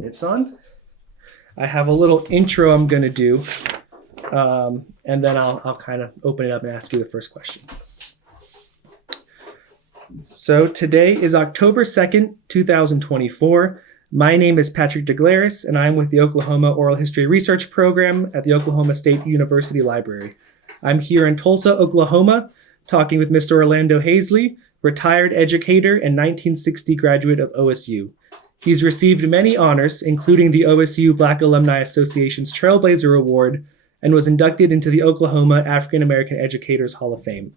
It's on. I have a little intro I'm going to do, and then I'll kind of open it up and ask you the first question. So today is October 2nd, 2024. My name is Patrick Daglaris, and I'm with the Oklahoma Oral History Research Program at the Oklahoma State University Library. I'm here in Tulsa, Oklahoma, talking with Mr. Orlando Hazley, retired educator and 1960 graduate of OSU. He's received many honors, including the OSU Black Alumni Association's Trailblazer Award, and was inducted into the Oklahoma African American Educators Hall of Fame.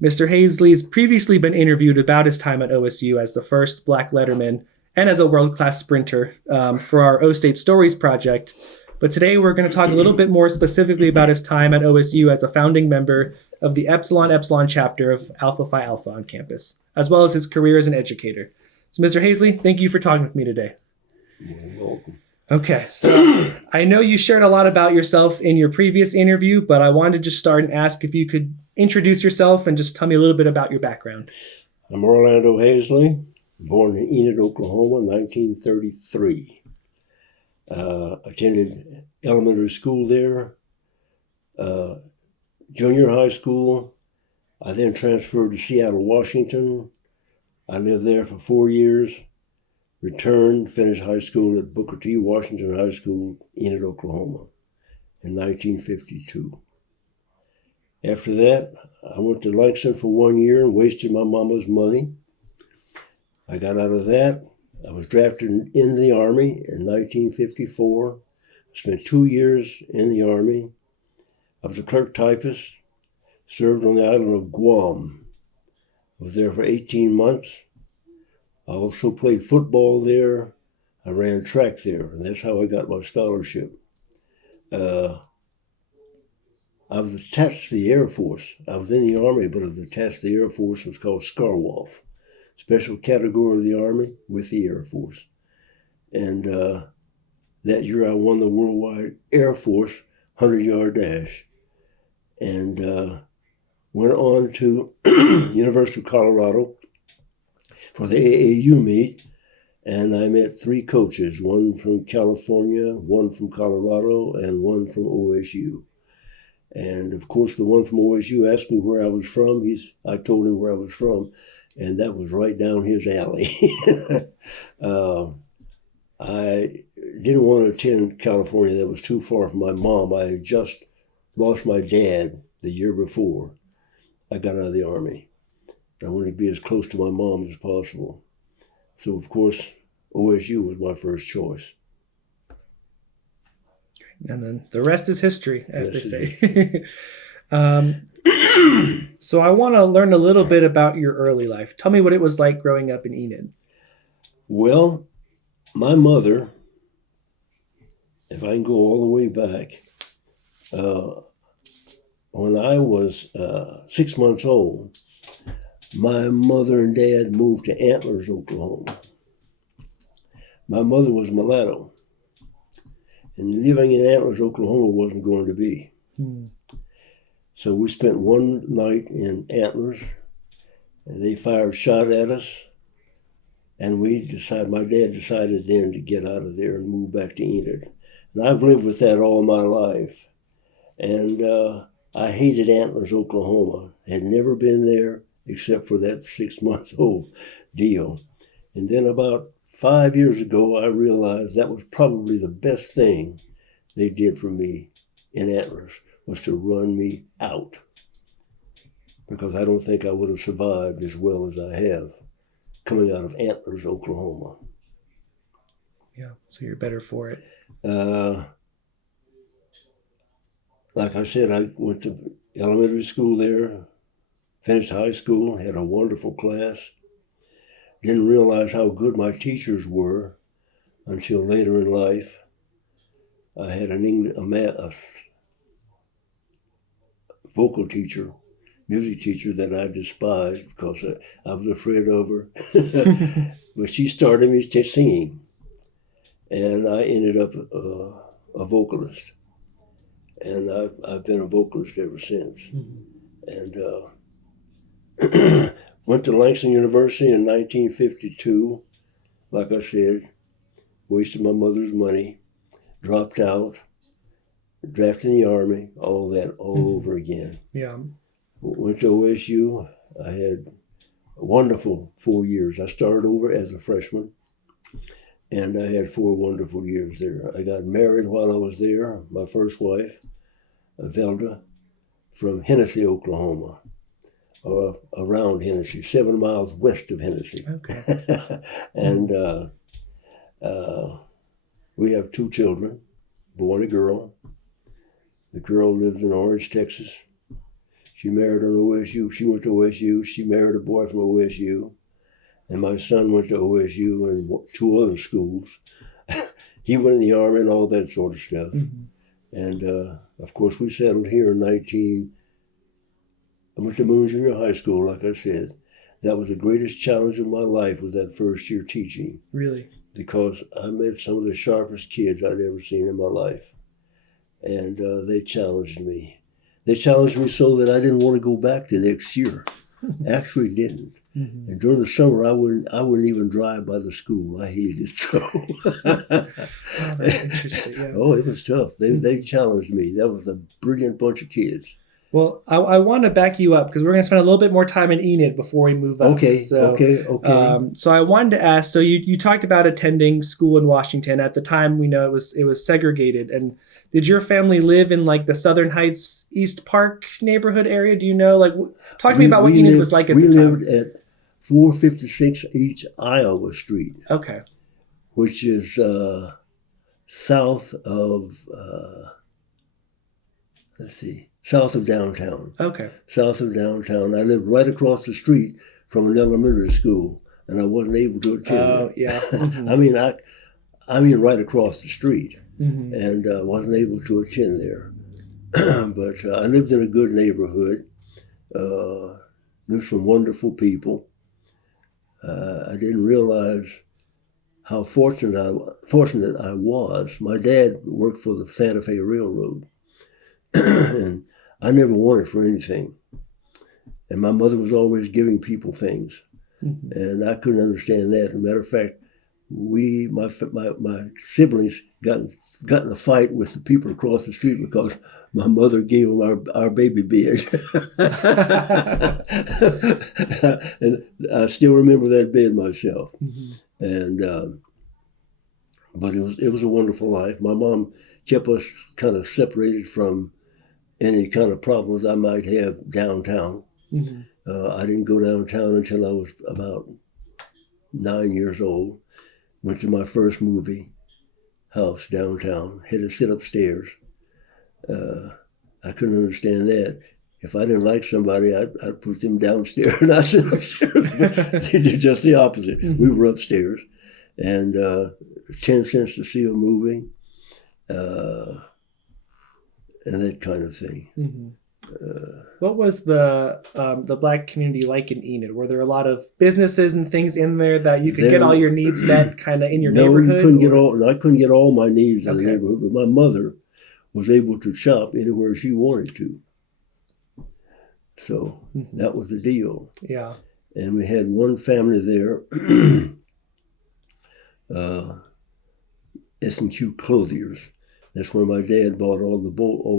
Mr. Hazley's previously been interviewed about his time at OSU as the first Black letterman and as a world-class sprinter for our O State Stories project. But today we're going to talk a little bit more specifically about his time at OSU as a founding member of the Epsilon Epsilon chapter of Alpha Phi Alpha on campus, as well as his career as an educator. So Mr. Hazley, thank you for talking with me today. You're welcome. Okay, so I know you shared a lot about yourself in your previous interview, but I wanted to just start and ask if you could introduce yourself and just tell me a little bit about your background. I'm Orlando Hazley, born in Enid, Oklahoma, 1933. Attended elementary school there, junior high school. I then transferred to Seattle, Washington. I lived there for 4 years, returned, finished high school at Booker T. Washington High School, Enid, Oklahoma, in 1952. After that, I went to Langston for 1 year and wasted my mama's money. I got out of that. I was drafted in the Army in 1954. Spent 2 years in the Army. I was a clerk typist, served on the island of Guam. I was there for 18 months. I also played football there. I ran track there, and that's how I got my scholarship. I was attached to the Air Force. I was in the Army, but I was attached to the Air Force. It was called Scarwolf, special category of the Army with the Air Force. And that year I won the Worldwide Air Force 100-yard dash, and went on to University of Colorado for the AAU meet, and I met 3 coaches, one from California, one from Colorado, and one from OSU. And of course, the one from OSU asked me where I was from. I told him where I was from, and that was right down his alley. I didn't want to attend California. That was too far from my mom. I had just lost my dad the year before I got out of the Army. I wanted to be as close to my mom as possible. So, of course, OSU was my first choice. And then the rest is history, as they say. So I want to learn a little bit about your early life. Tell me what it was like growing up in Enid. Well, my mother, if I can go all the way back, when I was 6 months old, my mother and dad moved to Antlers, Oklahoma. My mother was mulatto, and living in Antlers, Oklahoma wasn't going to be. So we spent one night in Antlers, and they fired shot at us, and my dad decided then to get out of there and move back to Enid. And I've lived with that all my life. And I hated Antlers, Oklahoma. Had never been there except for that 6-month-old deal. And then about 5 years ago, I realized that was probably the best thing they did for me in Antlers, was to run me out. Because I don't think I would have survived as well as I have coming out of Antlers, Oklahoma. Yeah, so you're better for it. Like I said, I went to elementary school there, finished high school, had a wonderful class. Didn't realize how good my teachers were until later in life. I had a vocal teacher, music teacher that I despised because I was afraid of her. But she started me singing, and I ended up a vocalist. And I've been a vocalist ever since. And went to Langston University in 1952, like I said. wasted my mother's money, dropped out, drafted in the Army, all that all over again. Yeah. Went to OSU. I had a wonderful 4 years. I started over as a freshman, and I had 4 wonderful years there. I got married while I was there. My first wife, Velda, from Hennessy, Oklahoma, around Hennessy, 7 miles west of Hennessy. Okay. And we have 2 children, boy and a girl. The girl lives in Orange, Texas. She married an OSU. She went to OSU. She married a boy from OSU. And my son went to OSU and 2 other schools. He went in the Army and all that sort of stuff. Mm-hmm. And, of course, we settled here in I went to Moon Junior High School, like I said. That was the greatest challenge of my life, was that first year teaching. Really? Because I met some of the sharpest kids I'd ever seen in my life. And they challenged me. They challenged me so that I didn't want to go back the next year. Actually didn't. Mm-hmm. And during the summer, I wouldn't even drive by the school. I hated it so. Oh, that's interesting. Yeah. Oh, it was tough. They challenged me. That was a brilliant bunch of kids. Well, I want to back you up because we're going to spend a little bit more time in Enid before we move on. Okay, so, okay. So I wanted to ask, so you talked about attending school in Washington. At the time, we know it was segregated. And did your family live in like the Southern Heights East Park neighborhood area? Do you know? Like, talk to me about what Enid was like at the time. We lived at 456 East Iowa Street. Okay. Which is south of, south of downtown. Okay. South of downtown. I lived right across the street from an elementary school, and I wasn't able to attend. Oh, yeah. Mm-hmm. I mean, right across the street, mm-hmm. and wasn't able to attend there. But I lived in a good neighborhood. Knew some wonderful people. I didn't realize how fortunate I was. My dad worked for the Santa Fe Railroad, and I never wanted for anything. And my mother was always giving people things, mm-hmm. and I couldn't understand that. As a matter of fact, my siblings got in a fight with the people across the street because my mother gave them our baby bed. And I still remember that bed myself. Mm-hmm. And but it was a wonderful life. My mom kept us kind of separated from any kind of problems I might have downtown. Mm-hmm. I didn't go downtown until I was about 9 years old. Went to my first movie house downtown. Had to sit upstairs. I couldn't understand that. If I didn't like somebody, I'd put them downstairs and I'd sit upstairs. They did just the opposite. Mm-hmm. We were upstairs. And 10 cents to see a movie. And that kind of thing. Mm-hmm. What was the Black community like in Enid? Were there a lot of businesses and things in there that you could get all your needs met kind of in your neighborhood? No, I couldn't get all my needs in the neighborhood, but my mother was able to shop anywhere she wanted to. So mm-hmm. that was the deal. Yeah. And we had one family there, S&Q Clothiers. That's where my dad bought all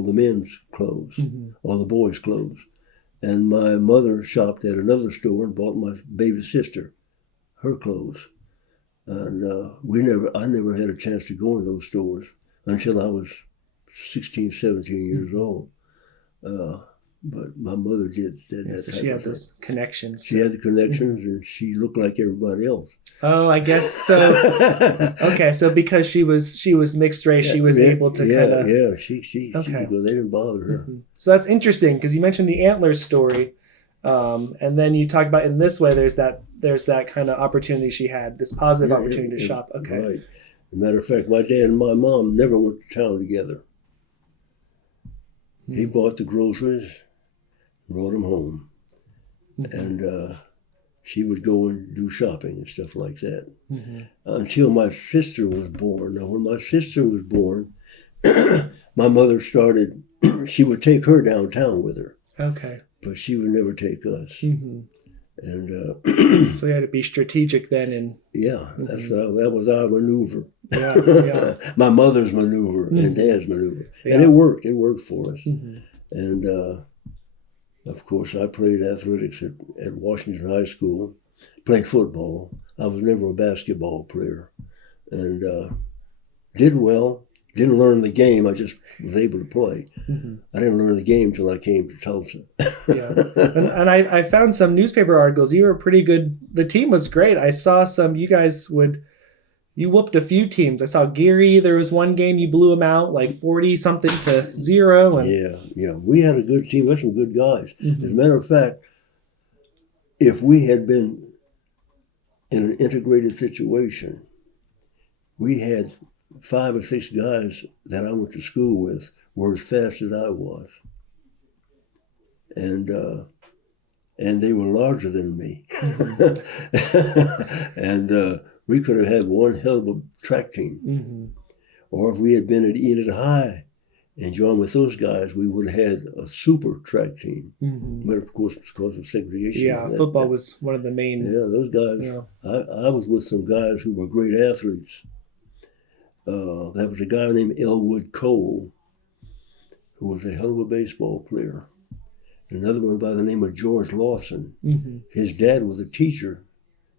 the men's clothes, mm-hmm. all the boys' clothes. And my mother shopped at another store and bought my baby sister her clothes. And I never had a chance to go in those stores until I was 16, 17 years mm-hmm. old. But my mother did that. So she had those connections. She had the connections, and she looked like everybody else. Oh, I guess so. Okay, so because she was mixed race, she was able to kind of. Yeah, she they didn't bother her. Mm-hmm. So that's interesting because you mentioned the antlers story, and then you talked about in this way. There's that kind of opportunity she had, this positive opportunity to shop. Okay. Right. As a matter of fact, my dad and my mom never went to town together. Mm-hmm. He bought the groceries. Brought them home, mm-hmm. and she would go and do shopping and stuff like that mm-hmm. until my sister was born. Now, when my sister was born, my mother started. She would take her downtown with her. Okay, but she would never take us. Mm-hmm. And so you had to be strategic then, and yeah, mm-hmm. That was our maneuver. Yeah. My mother's maneuver and Dad's maneuver. And it worked. It worked for us. And of course, I played athletics at Washington High School, played football. I was never a basketball player. And did well. Didn't learn the game. I just was able to play. I didn't learn the game until I came to Tulsa. And I found some newspaper articles. You were pretty good. The team was great. I saw you whooped a few teams. I saw Geary. There was one game you blew them out like 40-something to 0. And Yeah. We had a good team. We had some good guys. As a matter of fact, if we had been in an integrated situation, we had 5 or 6 guys that I went to school with were as fast as I was. And they were larger than me. And we could have had one hell of a track team. Or if we had been at Enid High and joined with those guys, we would have had a super track team. But of course, it's because of segregation. Yeah, football was one of the main. Yeah, those guys. I was with some guys who were great athletes. There was a guy named Elwood Cole, who was a hell of a baseball player. Another one by the name of George Lawson. His dad was a teacher.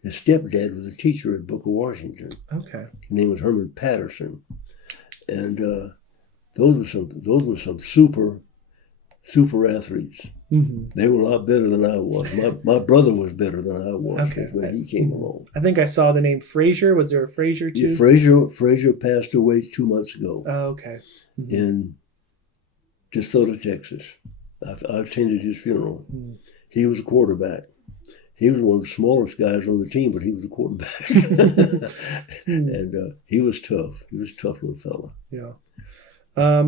His stepdad was a teacher at Booker, Washington. Okay. His name was Herman Patterson. And those were some super athletes. They were a lot better than I was. My brother was better than I was when he came along. I think I saw the name Frazier. Was there a Frazier too? Yeah, Frazier passed away 2 months ago. Oh, okay. In DeSoto, Texas. I attended his funeral. He was a quarterback. He was one of the smallest guys on the team, but he was a quarterback. And he was tough. He was a tough little fella. Yeah.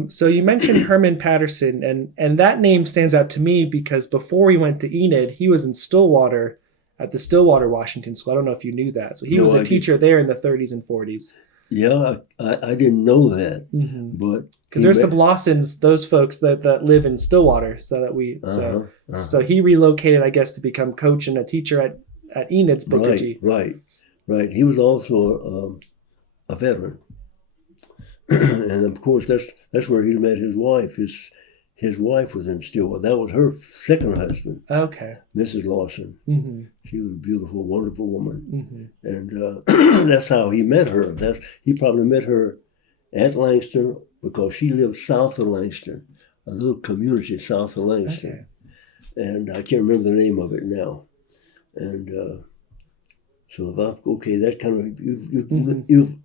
So you mentioned Herman Patterson, and that name stands out to me because before he went to Enid, he was in Stillwater at the Stillwater Washington School. I don't know if you knew that. So he was a teacher there in the 30s and 40s. Yeah, I didn't know that, but because there's some Lawsons, those folks that live in Stillwater, so he relocated, I guess, to become coach and a teacher at Enid's Booker T. Right. He was also a veteran, and of course that's where he met his wife. His wife was in Stillwater. That was her second husband. Okay. Mrs. Lawson. She was a beautiful, wonderful woman. And that's how he met her. He probably met her at Langston because she lived south of Langston, a little community south of Langston. Okay. And I can't remember the name of it now. And so that kind of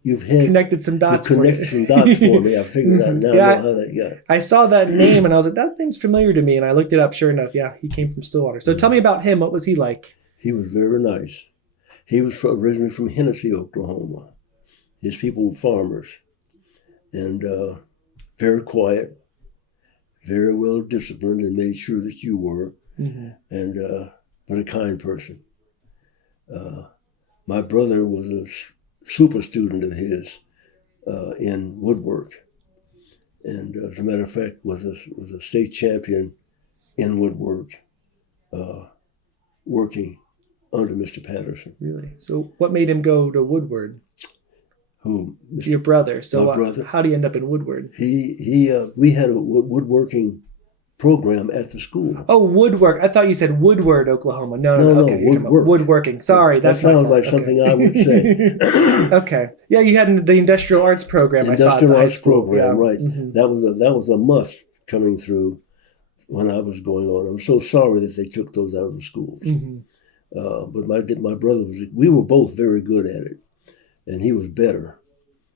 you've had connected some dots. Connected some dots for me. I figured out now how that got. I saw that name and I was like, that name's familiar to me. And I looked it up. Sure enough, yeah, he came from Stillwater. So tell me about him. What was he like? He was very nice. He was originally from Hennessy, Oklahoma. His people were farmers, and very quiet, very well disciplined, and made sure that you were, and but a kind person. My brother was a super student of his in woodwork, and as a matter of fact, was a state champion in woodwork, working under Mr. Patterson. Really? So, what made him go to Woodward? Who? Your brother. So, my brother. How do you end up in Woodward? We had a woodworking program at the school. Oh, woodwork. I thought you said Woodward, Oklahoma. No. Okay. Woodworking. Sorry, that sounds like something I would say. Okay. Yeah, you had the industrial arts program. Industrial arts program, yeah. Right? That was a must coming through when I was going on. I'm so sorry that they took those out of the schools. But my brother we were both very good at it, and he was better,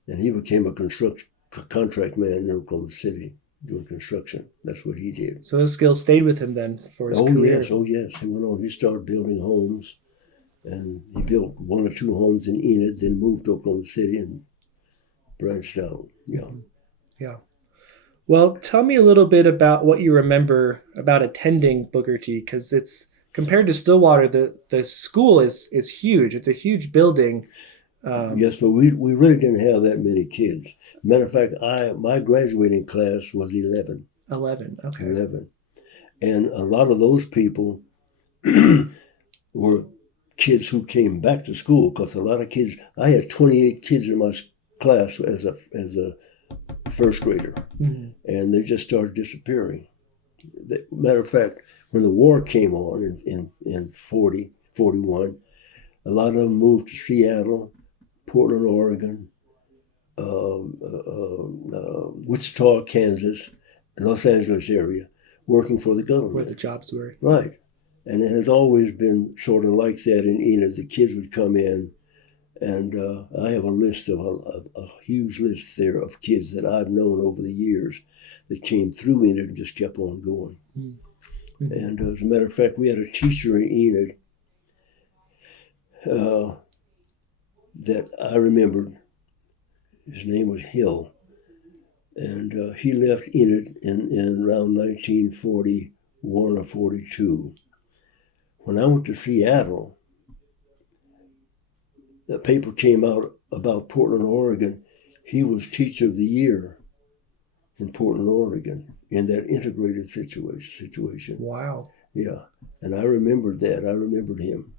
and he became a contract man in Oklahoma City. Doing construction. That's what he did. So those skills stayed with him then for his career. Oh yes. He went on. He started building homes, and he built 1 or 2 homes in Enid, then moved to Oklahoma City and branched out. Yeah. Well, tell me a little bit about what you remember about attending Booker T, because it's compared to Stillwater, the school is huge. It's a huge building. Yes, but we really didn't have that many kids. Matter of fact, my graduating class was 11. 11, okay. 11. And a lot of those people were kids who came back to school, because a lot of kids, I had 28 kids in my class as a first grader, Mm-hmm. and they just started disappearing. Matter of fact, when the war came on in 40, 41, a lot of them moved to Seattle, Portland, Oregon, Wichita, Kansas, Los Angeles area, working for the government. Where the jobs were. Right. And it has always been sort of like that in Enid. The kids would come in, and I have a list of a huge list there of kids that I've known over the years that came through Enid and just kept on going. Mm-hmm. And as a matter of fact, we had a teacher in Enid that I remembered. His name was Hill, and he left Enid in around 1941 or 42. When I went to Seattle, the paper came out about Portland, Oregon. He was Teacher of the Year in Portland, Oregon, in that integrated situation. Wow. Yeah, and I remembered that. I remembered him.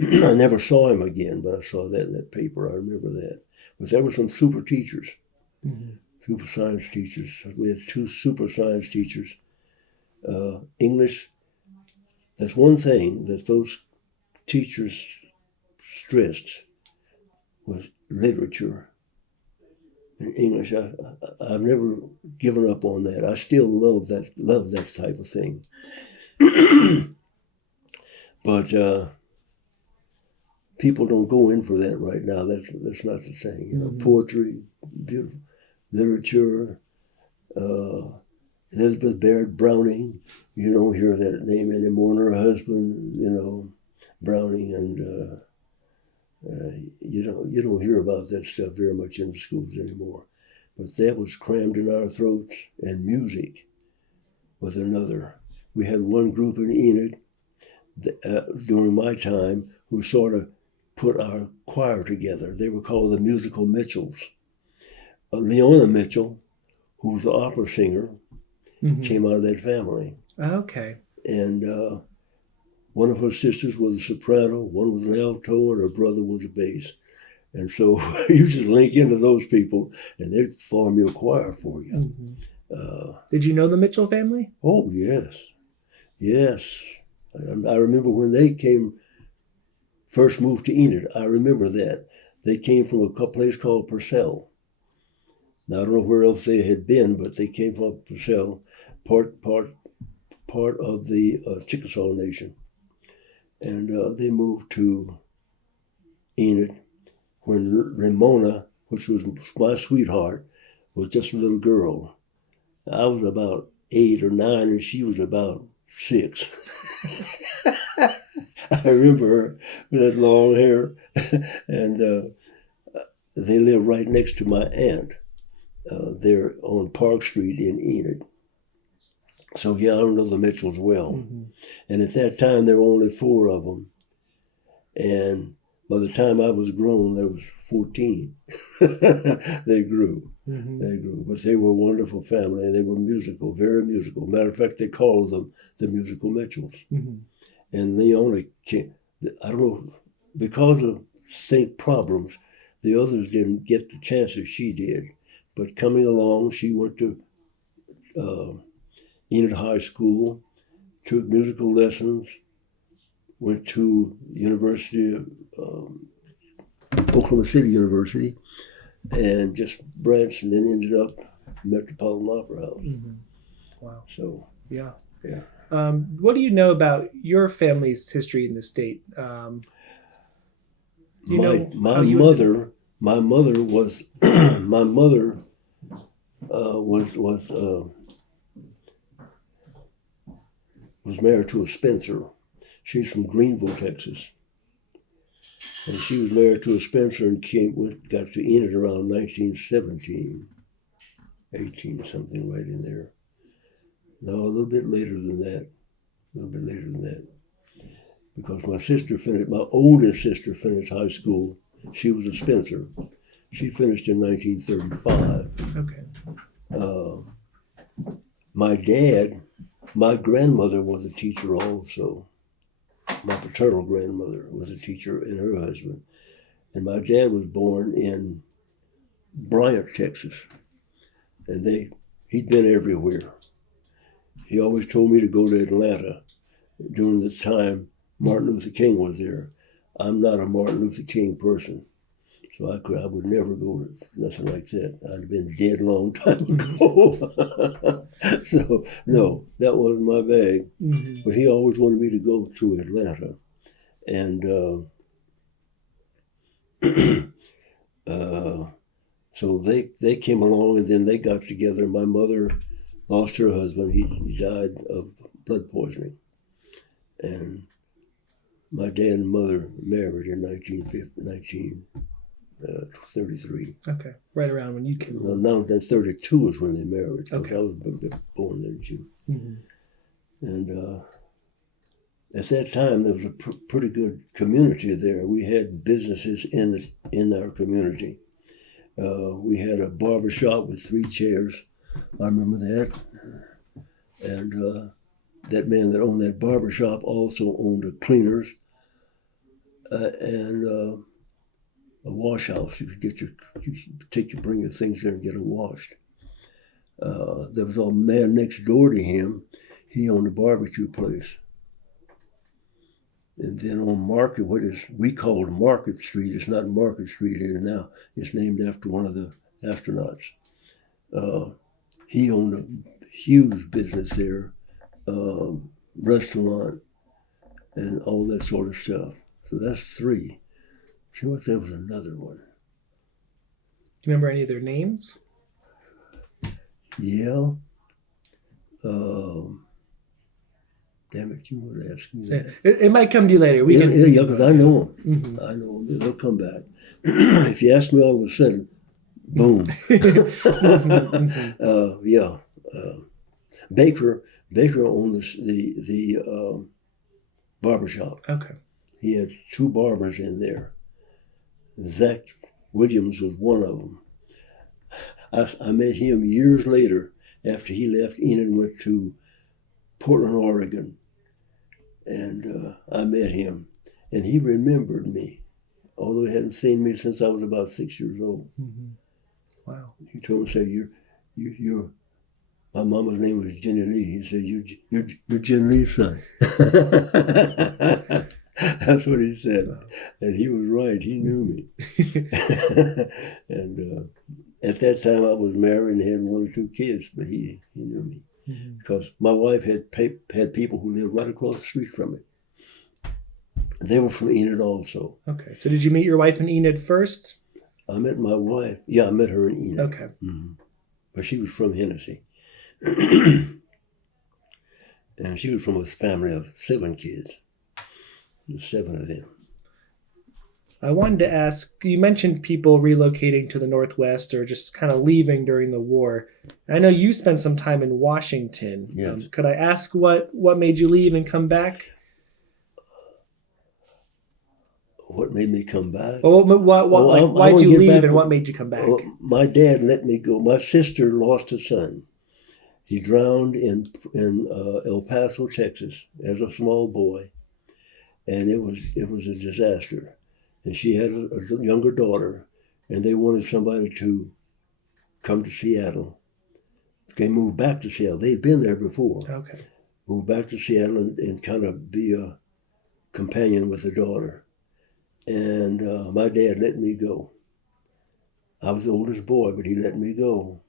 I never saw him again, but I saw that in that paper. I remember that. But there were some super teachers, mm-hmm. super science teachers. We had 2 super science teachers. English, that's one thing that those teachers stressed was literature. In English, I've never given up on that. I still love that type of thing. But people don't go in for that right now. That's not the thing. You know, mm-hmm. Poetry, beautiful literature. Elizabeth Barrett Browning. You don't hear that name anymore. And her husband, you know, Browning, and you don't hear about that stuff very much in the schools anymore. But that was crammed in our throats, and music was another. We had one group in Enid during my time who sort of put our choir together. They were called the Musical Mitchells. Leona Mitchell, who was the opera singer, mm-hmm. came out of that family. Okay. And one of her sisters was a soprano, one was an alto, and her brother was a bass. And so you just link into those people, and they'd form your choir for you. Mm-hmm. Did you know the Mitchell family? Oh, yes. Yes. I remember when they first moved to Enid. I remember that. They came from a place called Purcell. Now, I don't know where else they had been, but they came from Purcell, part of the Chickasaw Nation. And they moved to Enid when Ramona, which was my sweetheart, was just a little girl. I was about 8 or 9, and she was about 6. I remember her with that long hair, and they lived right next to my aunt there on Park Street in Enid. So yeah, I know the Mitchells well. Mm-hmm. And at that time, there were only 4 of them. And by the time I was grown, there was 14. They grew. Mm-hmm. They grew. But they were a wonderful family, and they were musical, very musical. Matter of fact, they called them the Musical Mitchells. Mm-hmm. And Leona came, I don't know, because of sync problems, the others didn't get the chances she did. But coming along, she went to Enid High School, took musical lessons, went to University of Oklahoma City University, and just branched, and then ended up Metropolitan Opera House. Mm-hmm. Wow. So yeah. Yeah. What do you know about your family's history in the state? My mother was my mother was married to a Spencer. She's from Greenville, Texas. And she was married to a Spencer and got to Enid around 1917, 18, something right in there. No, a little bit later than that. Because my oldest sister finished high school. She was a Spencer. She finished in 1935. Okay. My grandmother was a teacher also. My paternal grandmother was a teacher, and her husband. And my dad was born in Bryant, Texas. And he'd been everywhere. He always told me to go to Atlanta during the time Martin Luther King was there. I'm not a Martin Luther King person, so I would never go to nothing like that. I'd have been dead a long time ago. So no, that wasn't my bag. Mm-hmm. But he always wanted me to go to Atlanta, and so they came along, and then they got together. My mother lost her husband. He died of blood poisoning, and my dad and mother married in 1933. Okay, right around when you came. Well, now that's 32 is when they married. Okay. I was born in June. Mm-hmm. And at that time, there was a pretty good community there. We had businesses in our community. We had a barber shop with 3 chairs. I remember that. And that man that owned that barber shop also owned a cleaners and a wash house. You could bring your things there and get them washed. There was a man next door to him. He owned a barbecue place. And then on Market, we called Market Street, it's not Market Street here now. It's named after one of the astronauts. He owned a huge business there, restaurant, and all that sort of stuff. So that's 3. There was another one. Do you remember any of their names? Yeah. Damn it, you would ask me that. It might come to you later. Yeah, because I know them. Mm-hmm. I know them. They'll come back. If you ask me all of a sudden, boom. Mm-hmm. Baker owned the barbershop. Okay. He had 2 barbers in there. Zach Williams was one of them. I met him years later after he left Enid and went to Portland, Oregon. And I met him. And he remembered me, although he hadn't seen me since I was about 6 years old. Mm-hmm. Wow. He told me, say, you're my mama's name was Jenny Lee. He said, you're Jenny Lee's son. That's what he said. Wow. And he was right. He knew me. And at that time, I was married and had 1 or 2 kids, but he knew me. Mm-hmm. Because my wife had people who lived right across the street from me. They were from Enid also. Okay. So did you meet your wife in Enid first? I met my wife. Yeah, I met her in Enid. Okay. Mm-hmm. But she was from Hennessy. And she was from a family of 7 kids. 7 of them. I wanted to ask, you mentioned people relocating to the Northwest or just kind of leaving during the war. I know you spent some time in Washington. Yes. Could I ask what made you leave and come back? What made me come back? Well, why did you leave and what made you come back? Well, my dad let me go. My sister lost a son. He drowned in El Paso, Texas, as a small boy, and it was a disaster. And she had a younger daughter, and they wanted somebody to come to Seattle. They moved back to Seattle. They'd been there before. Okay. Moved back to Seattle and kind of be a companion with the daughter. And my dad let me go. I was the oldest boy, but he let me go.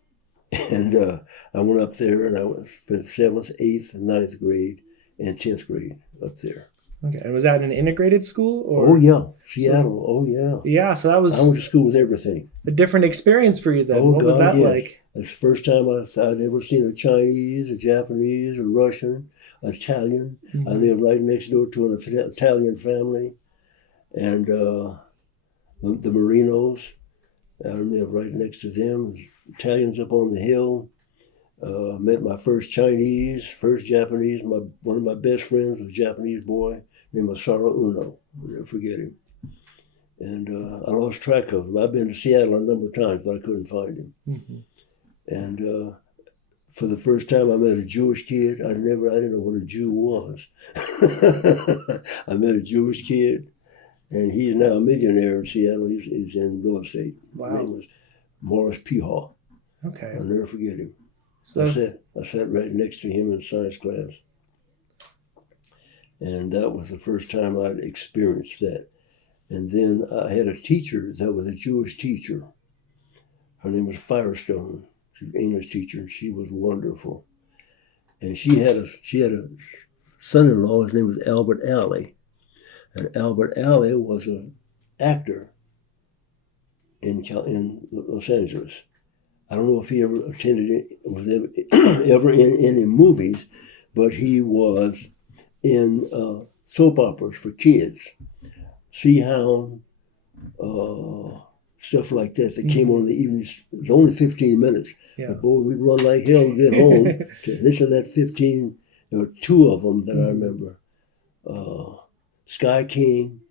And I went up there and I spent 7th, 8th, 9th grade and 10th grade up there. Okay. And was that an integrated school? Or? Oh, yeah. Seattle. Oh, yeah. Yeah. So that was I went to school with everything. a different experience for you then. Oh, what was God, that yes. like? That's the first time I'd ever seen a Chinese, a Japanese, a Russian, Italian. Mm-hmm. I lived right next door to an Italian family. And the Marinos, I lived right next to them. Italians up on the hill. Met my first Chinese, first Japanese. One of my best friends was a Japanese boy named Masaru Uno. I'll never forget him. And I lost track of him. I've been to Seattle a number of times, but I couldn't find him. Mm-hmm. And for the first time, I met a Jewish kid. I didn't know what a Jew was. I met a Jewish kid, and he's now a millionaire in Seattle. He's in real estate. Wow. His name was Morris Pehaw. Okay. I'll never forget him. So I sat right next to him in science class. And that was the first time I'd experienced that. And then I had a teacher that was a Jewish teacher. Her name was Firestone. She was an English teacher, and she was wonderful. And she had a son-in-law. His name was Albert Alley. And Albert Alley was an actor in Los Angeles. I don't know if he ever was ever in any movies, but he was in soap operas for kids, Sea Hound, stuff like that came on in the evenings. It was only 15 minutes. Yeah. But boy, we'd run like hell to get home to listen to that 15. There were two of them that I remember. Sky King,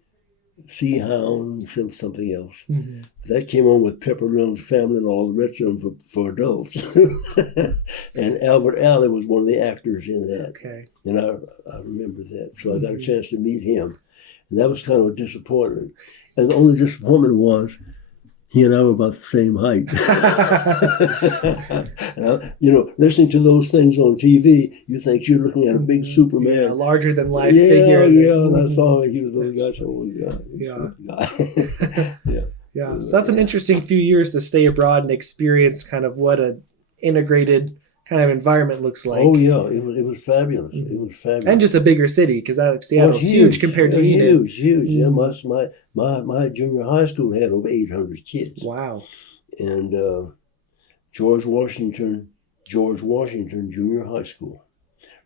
Sea Hound, and something else. Mm-hmm. That came on with Pepper Jones' Family and all the rest of them for adults. And Albert Alley was one of the actors in that. Okay. And I remember that. So I got a chance to meet him. And that was kind of a disappointment. And the only disappointment was he and I were about the same height. Listening to those things on TV, you think you're looking at a big Superman. Yeah, larger than life figure. Yeah, and I saw he was those guys. Oh, yeah. Yeah. So that's an interesting few years to stay abroad and experience kind of what an integrated kind of environment looks like. Oh, yeah. It was fabulous. It was fabulous. And just a bigger city, because Seattle's huge compared to Enid. Huge. Yeah, my junior high school had over 800 kids. Wow. And George Washington Junior High School,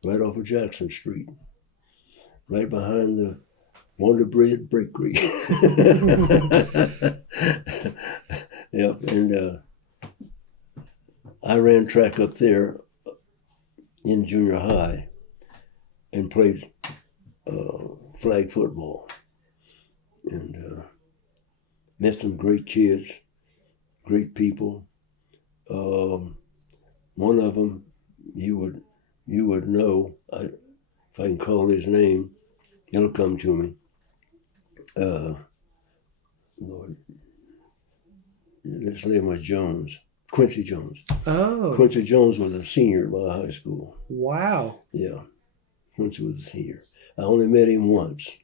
right off of Jackson Street, right behind the Wonder Bread Bakery. Yep, and I ran track up there in junior high and played flag football, and met some great kids, great people. One of them you would know, if I can call his name, it'll come to me. Lord, his name was Jones. Quincy Jones. Oh. Quincy Jones was a senior at my high school. Wow. Yeah. Quincy was a senior. I only met him once.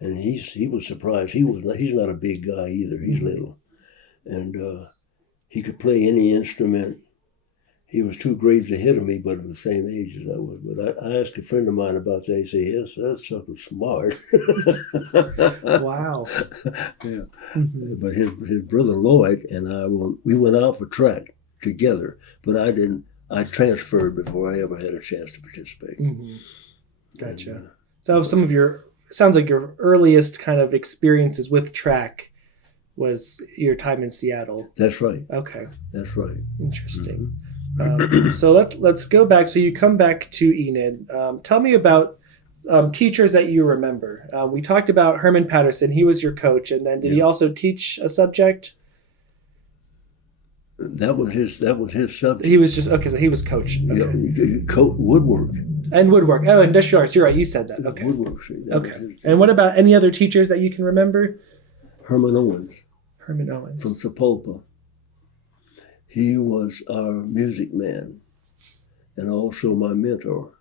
And he was surprised. He's not a big guy either. He's little. And he could play any instrument. He was 2 grades ahead of me, but the same age as I was. But I asked a friend of mine about that. He said, yes, that sucker's smart. Wow. Yeah. Mm-hmm. But his brother Lloyd and I, we went out for track together. But I transferred before I ever had a chance to participate. Mm-hmm. Gotcha. And, so sounds like your earliest kind of experiences with track was your time in Seattle. That's right. Okay. That's right. Interesting. Mm-hmm. So let's go back. So you come back to Enid. Tell me about teachers that you remember. We talked about Herman Patterson. He was your coach, and then did he also teach a subject? That was his subject. He was just okay. So he was coach. Okay. Yeah, woodwork. And woodwork. Oh, industrial arts. You're right. You said that. Okay. Woodwork. Okay. And what about any other teachers that you can remember? Herman Owens. Herman Owens from Sapulpa. He was our music man and also my mentor.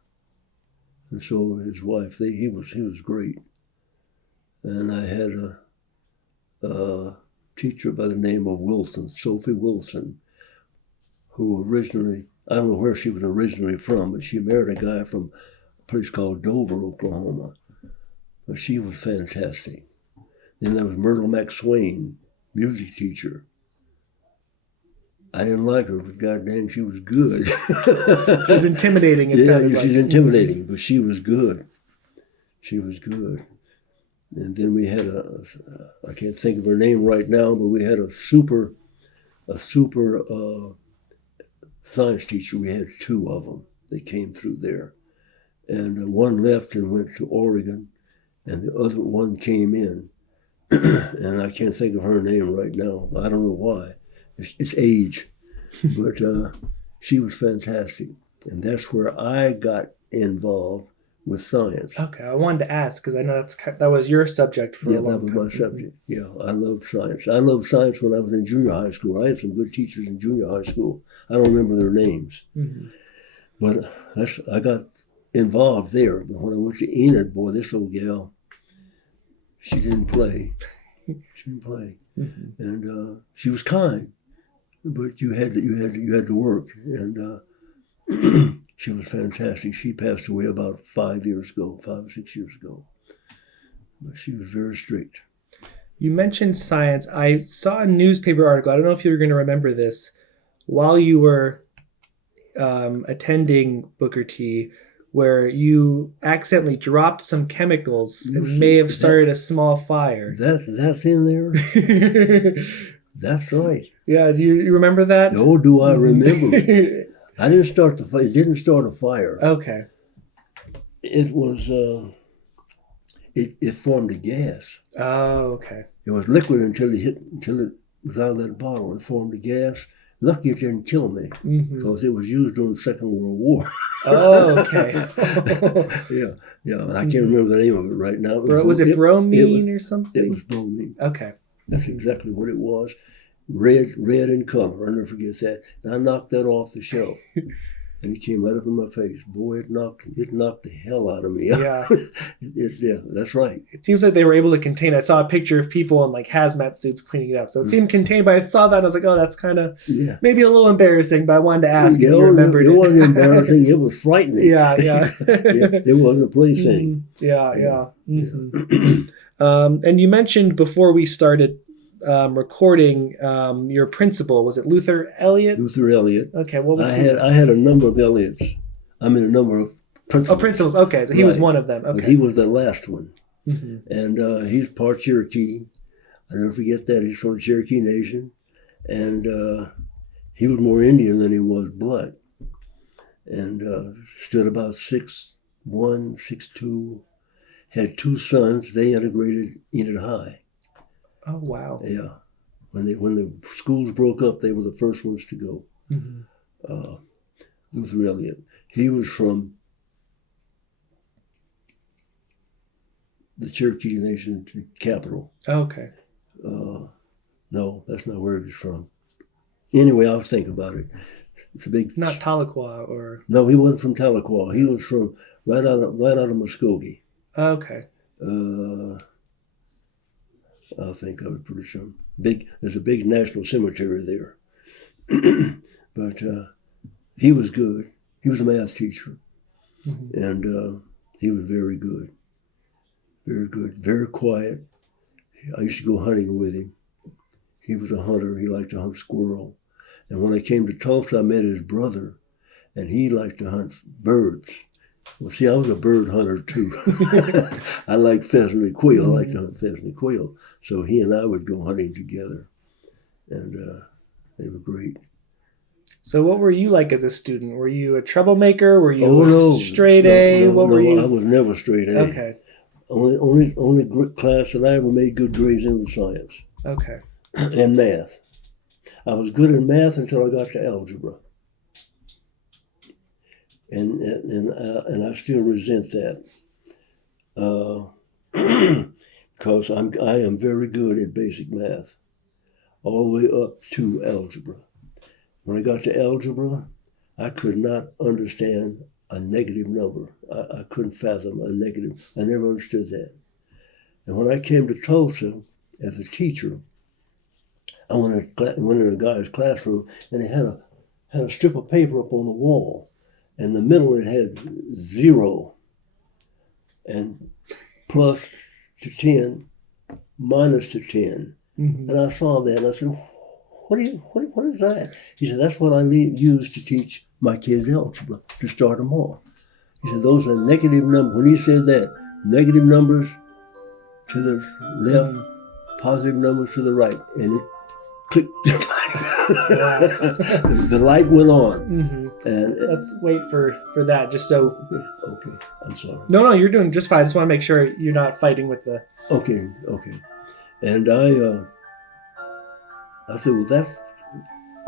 And so his wife, he was great. And I had a teacher by the name of Wilson, Sophie Wilson, who originally, I don't know where she was originally from, but she married a guy from a place called Dover, Oklahoma. But she was fantastic. Then there was Myrtle McSwain, music teacher. I didn't like her, but goddamn, she was good. She was intimidating. She's intimidating, but she was good. She was good. And then we had I can't think of her name right now, but we had a super science teacher. We had 2 of them. They came through there. And one left and went to Oregon, and the other one came in. And I can't think of her name right now. I don't know why. It's age, but she was fantastic. And that's where I got involved with science. Okay, I wanted to ask because I know that was your subject for a long that was time. my subject. Yeah, I loved science. I loved science when I was in junior high school. I had some good teachers in junior high school. I don't remember their names, but I got involved there. But when I went to Enid, boy, this old gal, she didn't play. She didn't play, and she was kind, but you had to work, and she was fantastic. She passed away about 5 or 6 years ago. But she was very strict. You mentioned science. I saw a newspaper article. I don't know if you're going to remember this. While you were attending Booker T, where you accidentally dropped some chemicals and may have started a small fire. That's in there? That's right. Yeah, do you remember that? No, do I remember? I didn't start the fire. It didn't start a fire. Okay. It was, it formed a gas. Oh, okay. It was liquid until it was out of that bottle. It formed a gas. Lucky it didn't kill me because it was used during the Second World War. Oh, okay. yeah. I can't remember the name of it right now. Was it bromine or something? It was bromine. Okay. That's exactly what it was. Red in color. I'll never forget that. And I knocked that off the shelf. And it came right up in my face. Boy, it knocked the hell out of me. Yeah. Yeah, that's right. It seems like they were able to contain it. I saw a picture of people in like hazmat suits cleaning it up. So it seemed contained, but I saw that and I was like, oh, that's kind of maybe a little embarrassing, but I wanted to ask if you remembered it. It wasn't embarrassing. It was frightening. Yeah. It wasn't a plaything. Yeah. And you mentioned before we started recording your principal. Was it Luther Elliott? Luther Elliott. Okay, what was he? I had a number of Elliots. I mean, a number of principals. Oh, principals. Okay, so he was one of them. Okay. But he was the last one. And he's part Cherokee. I'll never forget that. He's from the Cherokee Nation. And he was more Indian than he was black. And stood about 6'1", 6'2", had 2 sons. They integrated Enid High. Oh, wow. Yeah. When the schools broke up, they were the first ones to go. Luther Elliott. He was from the Cherokee Nation capital. Okay. No, that's not where he was from. Anyway, I'll think about it. It's a big. Not Tahlequah or. No, he wasn't from Tahlequah. He was from right out of Muskogee. Okay. I'll think of it pretty soon. There's a big national cemetery there. But he was good. He was a math teacher. And he was very good. Very good. Very quiet. I used to go hunting with him. He was a hunter. He liked to hunt squirrel. And when I came to Tulsa, I met his brother, and he liked to hunt birds. Well, see, I was a bird hunter too. I like pheasant and quail. I like to hunt pheasant and quail. So he and I would go hunting together, and they were great. So what were you like as a student? Were you a troublemaker? Were you straight A? What were you? I was never straight A. Okay. Only class that I ever made good grades in was science. Okay. And math. I was good in math until I got to algebra. And I still resent that because I am very good at basic math, all the way up to algebra. When I got to algebra, I could not understand a negative number. I couldn't fathom a negative. I never understood that. And when I came to Tulsa as a teacher, I went in a guy's classroom, and he had a strip of paper up on the wall. In the middle, it had 0 and plus to 10, minus to 10. And I saw that, and I said, what is that? He said, that's what I use to teach my kids algebra, to start them off. He said, those are negative numbers. When he said that, negative numbers to the left, positive numbers to the right. And it clicked. The light went on. And let's wait for that, just so. Okay, I'm sorry. No, you're doing just fine. I just want to make sure you're not fighting with the. Okay. And I said, well,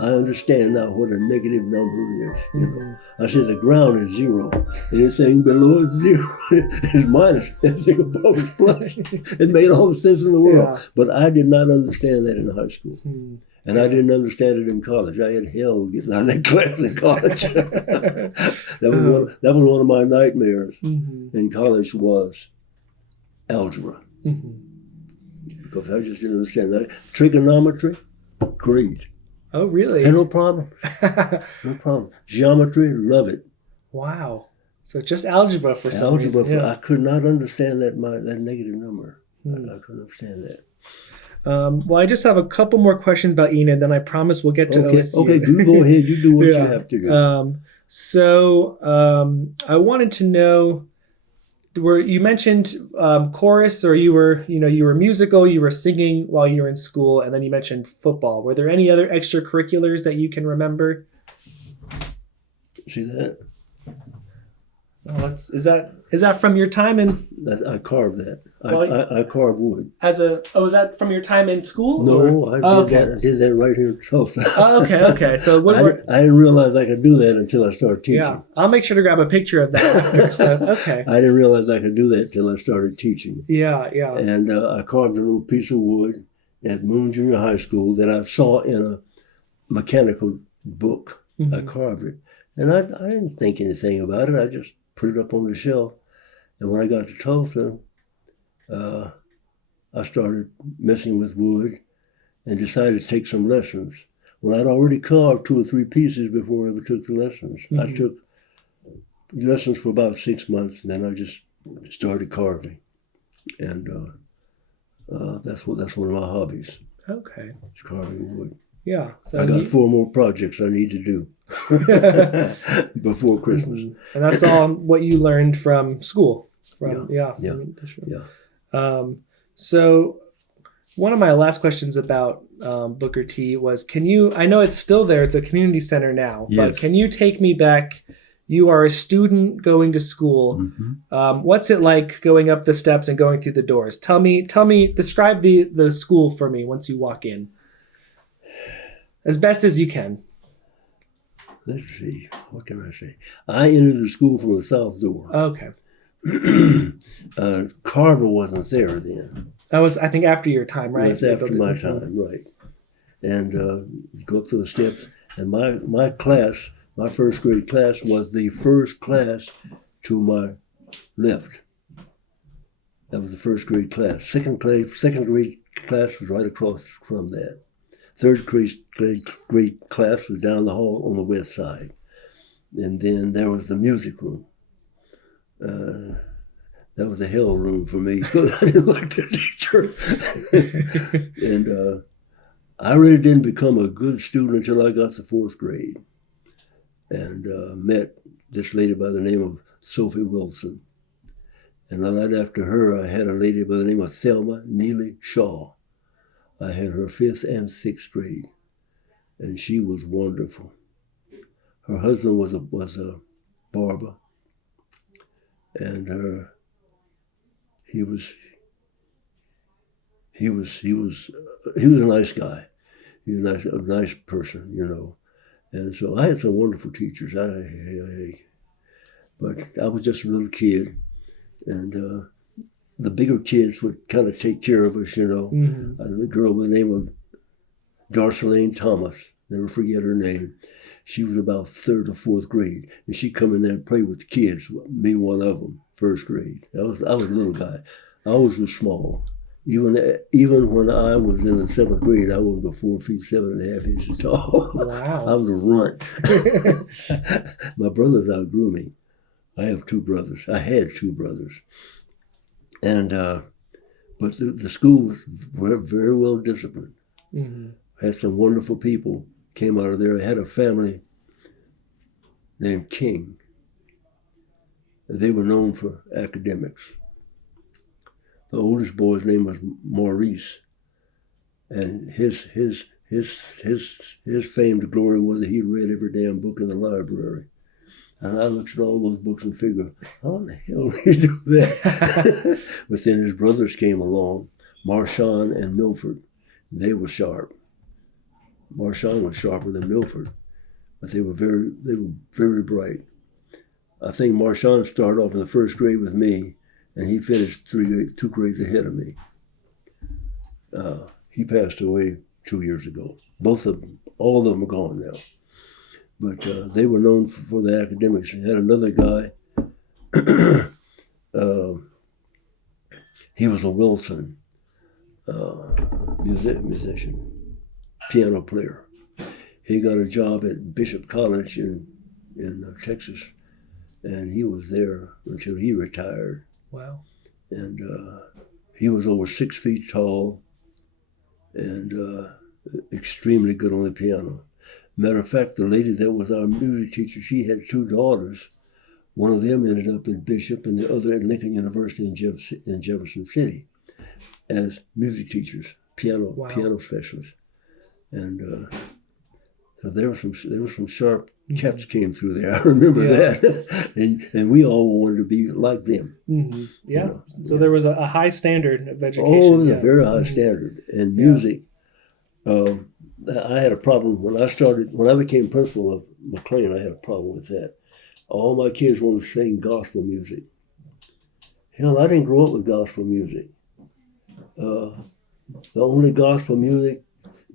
I understand now what a negative number is. You know, I said the ground is 0. Anything below is 0 is minus. Anything above is plus. It made all the sense in the world. Yeah. But I did not understand that in high school. And I didn't understand it in college. I had hell getting out of that class in college. that was one of my nightmares in college was algebra. Because I just didn't understand that. Trigonometry, great. Oh, really? Had no problem. No problem. Geometry, love it. Wow. So just algebra for some reason. I could not understand that negative number. I couldn't understand that. Well, I just have a couple more questions about Enid, then I promise we'll get to OSU. Okay, you go ahead. You do what you have to do. I wanted to know, you mentioned chorus, or you were musical, you were singing while you were in school, and then you mentioned football. Were there any other extracurriculars that you can remember? See that? Oh, is that from your time in? I carved that. I carved wood. Is that from your time in school? No, I did that right here in Tulsa. Oh, okay. So I didn't realize I could do that until I started teaching. Yeah, I'll make sure to grab a picture of that after. So, okay. I didn't realize I could do that until I started teaching. Yeah. And I carved a little piece of wood at Moon Junior High School that I saw in a mechanical book. I carved it. And I didn't think anything about it. I just put it up on the shelf. And when I got to Tulsa, I started messing with wood and decided to take some lessons. Well, I'd already carved 2 or 3 pieces before I ever took the lessons. I took lessons for about 6 months, and then I just started carving. And that's one of my hobbies. Okay. It's carving wood. Yeah. So I got 4 more projects I need to do before Christmas. And that's all what you learned from school. Yeah. So one of my last questions about Booker T was, I know it's still there, it's a community center now, but can you take me back? You are a student going to school. What's it like going up the steps and going through the doors? Describe the school for me once you walk in. As best as you can. Let's see. What can I say? I entered the school from the south door. Okay. Carver wasn't there then. That was, I think, after your time, right? That's after my time, right. And go up to the steps. And my class, my first grade class, was the first class to my left. That was the first grade class. Second grade class was right across from that. Third grade class was down the hall on the west side. And then there was the music room. That was the hell room for me because I didn't like the teacher. And I really didn't become a good student until I got to 4th grade and met this lady by the name of Sophie Wilson. And right after her, I had a lady by the name of Thelma Neely Shaw. I had her 5th and 6th grade, and she was wonderful. Her husband was a barber, and he was a nice guy. He was a nice person, you know. And so I had some wonderful teachers. But I was just a little kid, and the bigger kids would kind of take care of us, you know. The girl by the name of Darcelene Thomas, never forget her name. She was about 3rd or 4th grade, and she'd come in there and play with the kids, me one of them, 1st grade. I was a little guy. I always was small. Even when I was in the 7th grade, I was about 4 feet 7.5 inches tall. Wow. I was a runt. My brothers outgrew me. I have 2 brothers. I had 2 brothers. And but the school was very well disciplined. Had some wonderful people came out of there. I had a family named King. They were known for academics. The oldest boy's name was Maurice, and his fame to glory was that he read every damn book in the library. And I looked at all those books and figured, how in the hell did he do that? But then his brothers came along, Marshawn and Milford. They were sharp. Marshawn was sharper than Milford, but they were very bright. I think Marshawn started off in the first grade with me, and he finished 2 grades ahead of me. He passed away 2 years ago. All of them are gone now. But they were known for the academics. We had another guy. He was a Wilson musician, piano player. He got a job at Bishop College in Texas, and he was there until he retired. Wow. And he was over 6 feet tall and extremely good on the piano. Matter of fact, the lady that was our music teacher, she had 2 daughters. One of them ended up at Bishop and the other at Lincoln University in Jefferson City as music teachers, piano specialists. And so there was some sharp cats came through there. I remember that. and we all wanted to be like them. Mm-hmm. Yeah. You know? So there was a high standard of education. Oh, it was a very high standard. And music, I had a problem when I became principal of McClain, I had a problem with that. All my kids wanted to sing gospel music. Hell, I didn't grow up with gospel music. The only gospel music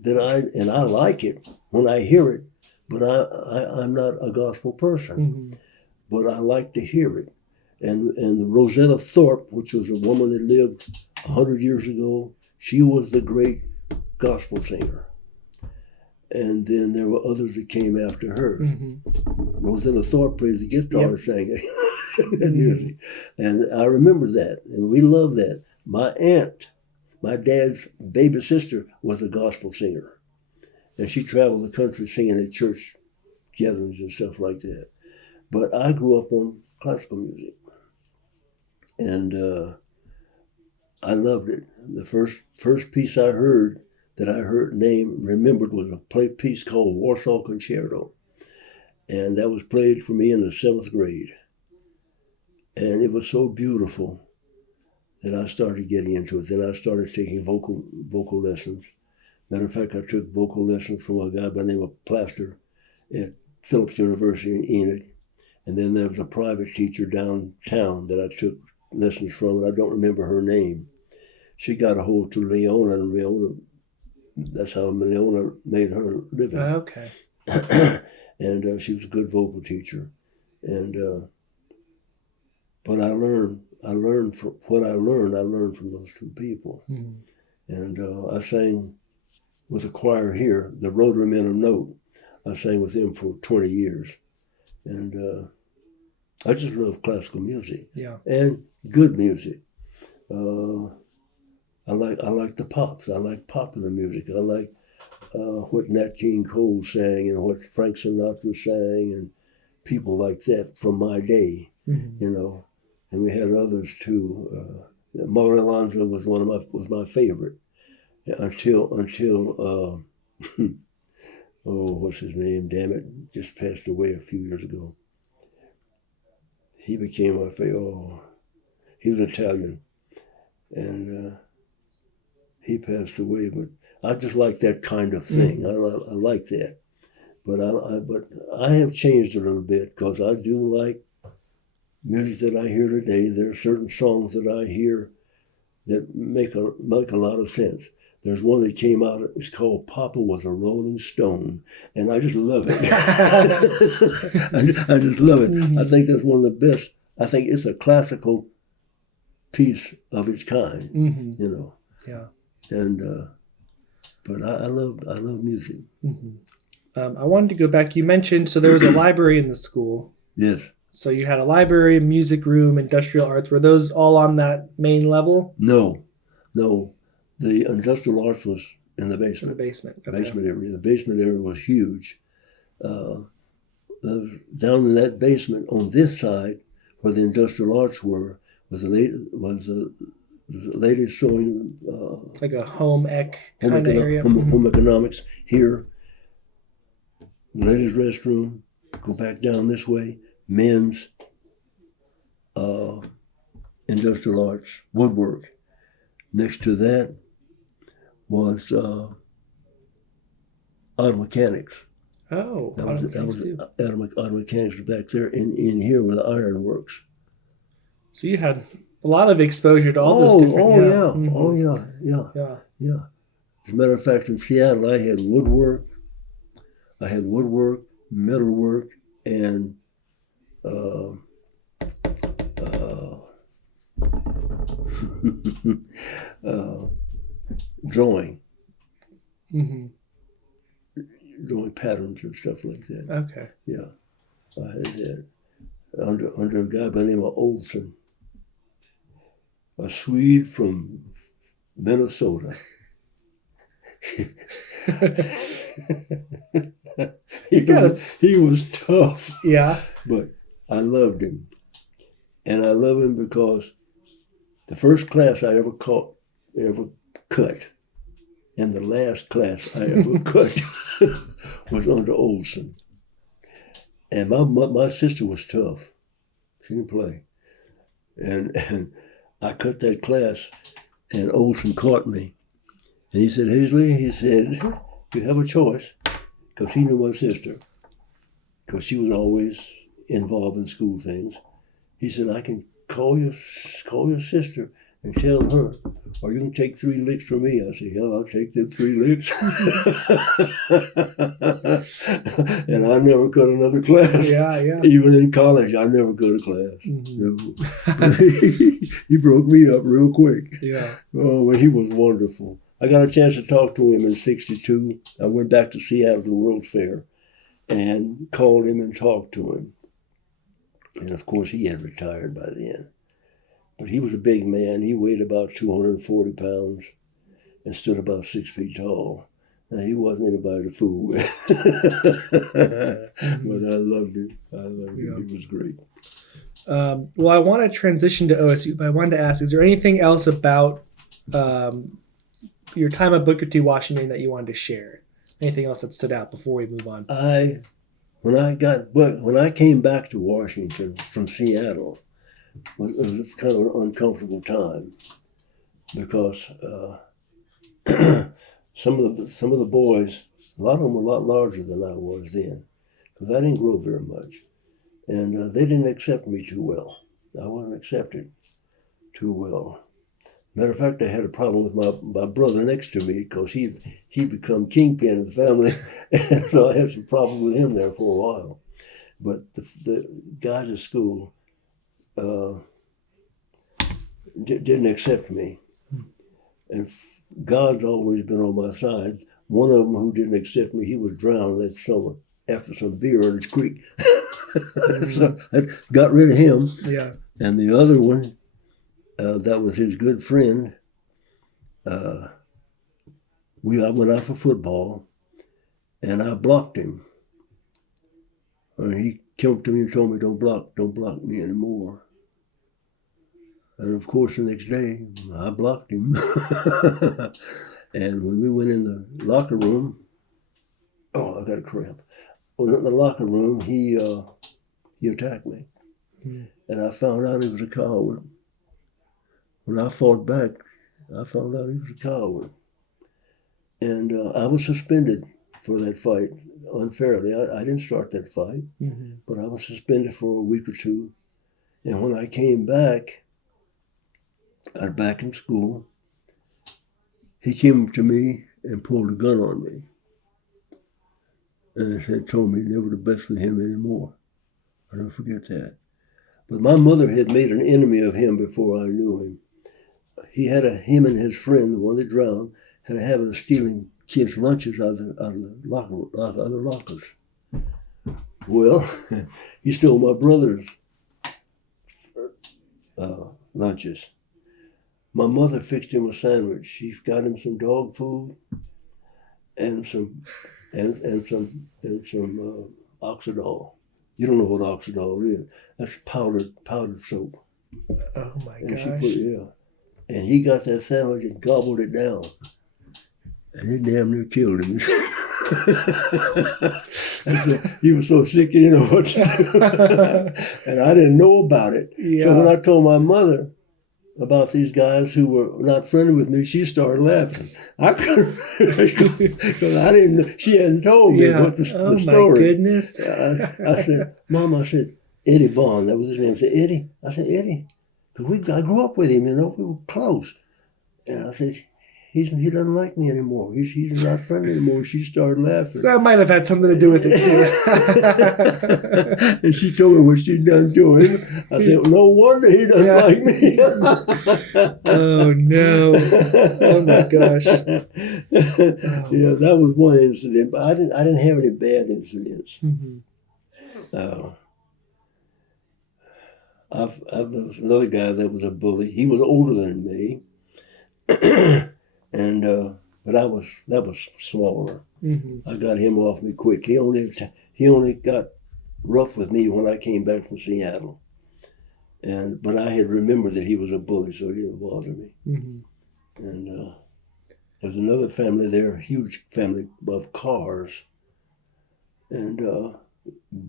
that I like it when I hear it, but I'm not a gospel person. Mm-hmm. But I like to hear it. And Rosetta Thorpe, which was a woman that lived 100 years ago, she was the great gospel singer. And then there were others that came after her. Mm-hmm. Rosetta Thorpe played the guitar and sang music. And I remember that, and we loved that. My aunt, my dad's baby sister, was a gospel singer. And she traveled the country singing at church gatherings and stuff like that. But I grew up on classical music. And I loved it. The first piece I heard remembered was a piece called Warsaw Concerto. And that was played for me in the 7th grade. And it was so beautiful that I started getting into it. Then I started taking vocal lessons. Matter of fact, I took vocal lessons from a guy by the name of Plaster at Phillips University in Enid. And then there was a private teacher downtown that I took lessons from, and I don't remember her name. She got a hold to Leona, and Leona, that's how Leona made her living. Okay. And she was a good vocal teacher. And but I learned from what I learned from those 2 people. Mm-hmm. And I sang with a choir here, the Rotary Men of Note. I sang with them for 20 years. And I just love classical music. Yeah. And good music. I like the pops. I like popular music. I like what Nat King Cole sang and what Frank Sinatra sang and people like that from my day, you know. And we had others too. Marlon Alonzo was was my favorite until what's his name? Damn it, just passed away a few years ago. He became my favorite. He was Italian, and he passed away. But I just like that kind of thing. I like that. But I have changed a little bit because I do like music that I hear today. There are certain songs that I hear that make a lot of sense. There's one that came out, it's called Papa Was a Rolling Stone, and I just love it. I just love it. Mm-hmm. I think that's one of the best. I think it's a classical piece of its kind, you know. Yeah. And, but I love music. Mm-hmm. I wanted to go back. You mentioned, so there was a library in the school. Yes. So you had a library, music room, industrial arts. Were those all on that main level? No. The industrial arts was in the basement. In the basement. Okay. Basement area. The basement area was huge. Down in that basement, on this side, where the industrial arts were, was the lady sewing. Like a home ec kind of area. Home economics. Here, ladies' restroom. Go back down this way. Men's industrial arts, woodwork. Next to that was auto mechanics. Oh, That was too. auto mechanics back there in here where the iron works. So you had a lot of exposure to all those different. Oh, yeah. Mhm. Oh, yeah. As a matter of fact, in Seattle, I had woodwork, metalwork, and drawing. Mm-hmm. Drawing patterns and stuff like that. Okay. Yeah, I had that under a guy by the name of Olson, a Swede from Minnesota. He was tough. Yeah. But I loved him. And I love him because the first class I ever cut, and the last class I ever cut was under Olson. And my sister was tough. She didn't play. And I cut that class, and Olson caught me. And he said, Hazley, he said, you have a choice, because he knew my sister, because she was always involved in school things. He said, I can call your sister and tell her, or you can take 3 licks from me. I said, yeah, I'll take them 3 licks. And I never cut another class. Yeah, yeah. Even in college, I never cut a class. Mm-hmm. No. He broke me up real quick. Yeah. Oh, but he was wonderful. I got a chance to talk to him in '62. I went back to Seattle to the World's Fair and called him and talked to him. And of course, he had retired by then. But he was a big man. He weighed about 240 pounds and stood about 6 feet tall. Now, he wasn't anybody to fool with. But I loved him. Yeah. He was great. Well, I want to transition to OSU, but I wanted to ask, is there anything else about your time at Booker T. Washington that you wanted to share? Anything else that stood out before we move on? When I came back to Washington from Seattle, it was kind of an uncomfortable time because some of the boys, a lot of them were a lot larger than I was then, because I didn't grow very much, and they didn't accept me too well. I wasn't accepted too well. Matter of fact, I had a problem with my brother next to me because he'd become kingpin of the family, and so I had some problems with him there for a while. But the guys at school didn't accept me, and God's always been on my side. One of them who didn't accept me, he was drowned that summer after some beer in his creek. So I got rid of him. Yeah. And the other one, that was his good friend. I went out for football, and I blocked him. And he came up to me and told me, "Don't block me anymore." And of course, the next day, I blocked him. And when we went in the locker room, I got a cramp. When in the locker room, he attacked me, and I found out he was a coward. When I fought back, I found out he was a coward. And I was suspended for that fight unfairly. I didn't start that fight, but I was suspended for a week or 2. And when I came back, I was back in school. He came up to me and pulled a gun on me. And had told me never to mess with him anymore. I'll never forget that. But my mother had made an enemy of him before I knew him. Him and his friend, the one that drowned, had a habit of stealing kids' lunches out of the lockers. Well, he stole my brother's lunches. My mother fixed him a sandwich. She got him some dog food and some Oxidol. You don't know what Oxidol is. That's powdered soap. Oh my And gosh. And he got that sandwich and gobbled it down. And it damn near killed him. He was so sick, he didn't know what to do. And I didn't know about it. Yeah. So when I told my mother, about these guys who were not friendly with me, she started laughing. I couldn't, because I didn't. She hadn't told me what the story. Oh my goodness! I said, Mom, I said, Eddie Vaughn, that was his name. I said, Eddie. I said, Eddie, because I grew up with him, you know, we were close. And I said, he doesn't like me anymore. He's not friendly anymore. She started laughing. So that might have had something to do with it too. And she told me what she'd done to him. I said, no wonder he doesn't like me. Oh no! Oh my gosh! Yeah, that was one incident, but I didn't have any bad incidents. Mm-hmm. There was another guy that was a bully. He was older than me. And but that was smaller. Mm-hmm. I got him off me quick. He only got rough with me when I came back from Seattle, but I had remembered that he was a bully, so he didn't bother me. Mm-hmm. And there's another family there, a huge family of cars, and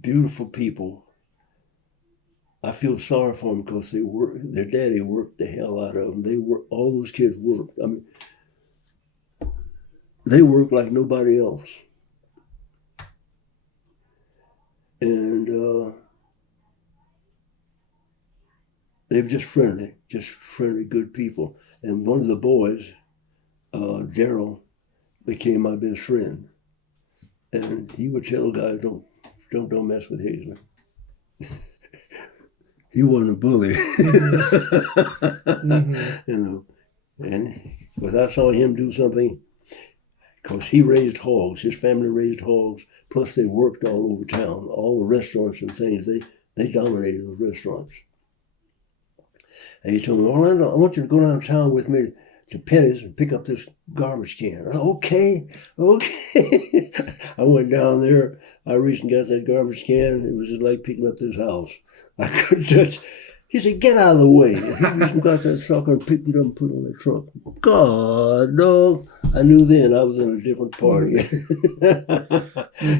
beautiful people. I feel sorry for them because their daddy worked the hell out of them. All those kids worked. I mean, they worked like nobody else. And they were just friendly, good people. And one of the boys, Daryl, became my best friend. And he would tell guys, don't mess with Hazley. He wasn't a bully. Mm-hmm. You know, and because I saw him do something, because he raised hogs, his family raised hogs, plus they worked all over town, all the restaurants and things, they dominated those restaurants. And he told me, Orlando, I want you to go downtown with me to Penny's and pick up this garbage can. Okay. I went down there, I reached and got that garbage can. It was just like picking up this house. I couldn't touch. He said, get out of the way. And he reached and got that sucker and picked it up and put it on the trunk. God, dog. I knew then I was in a different party.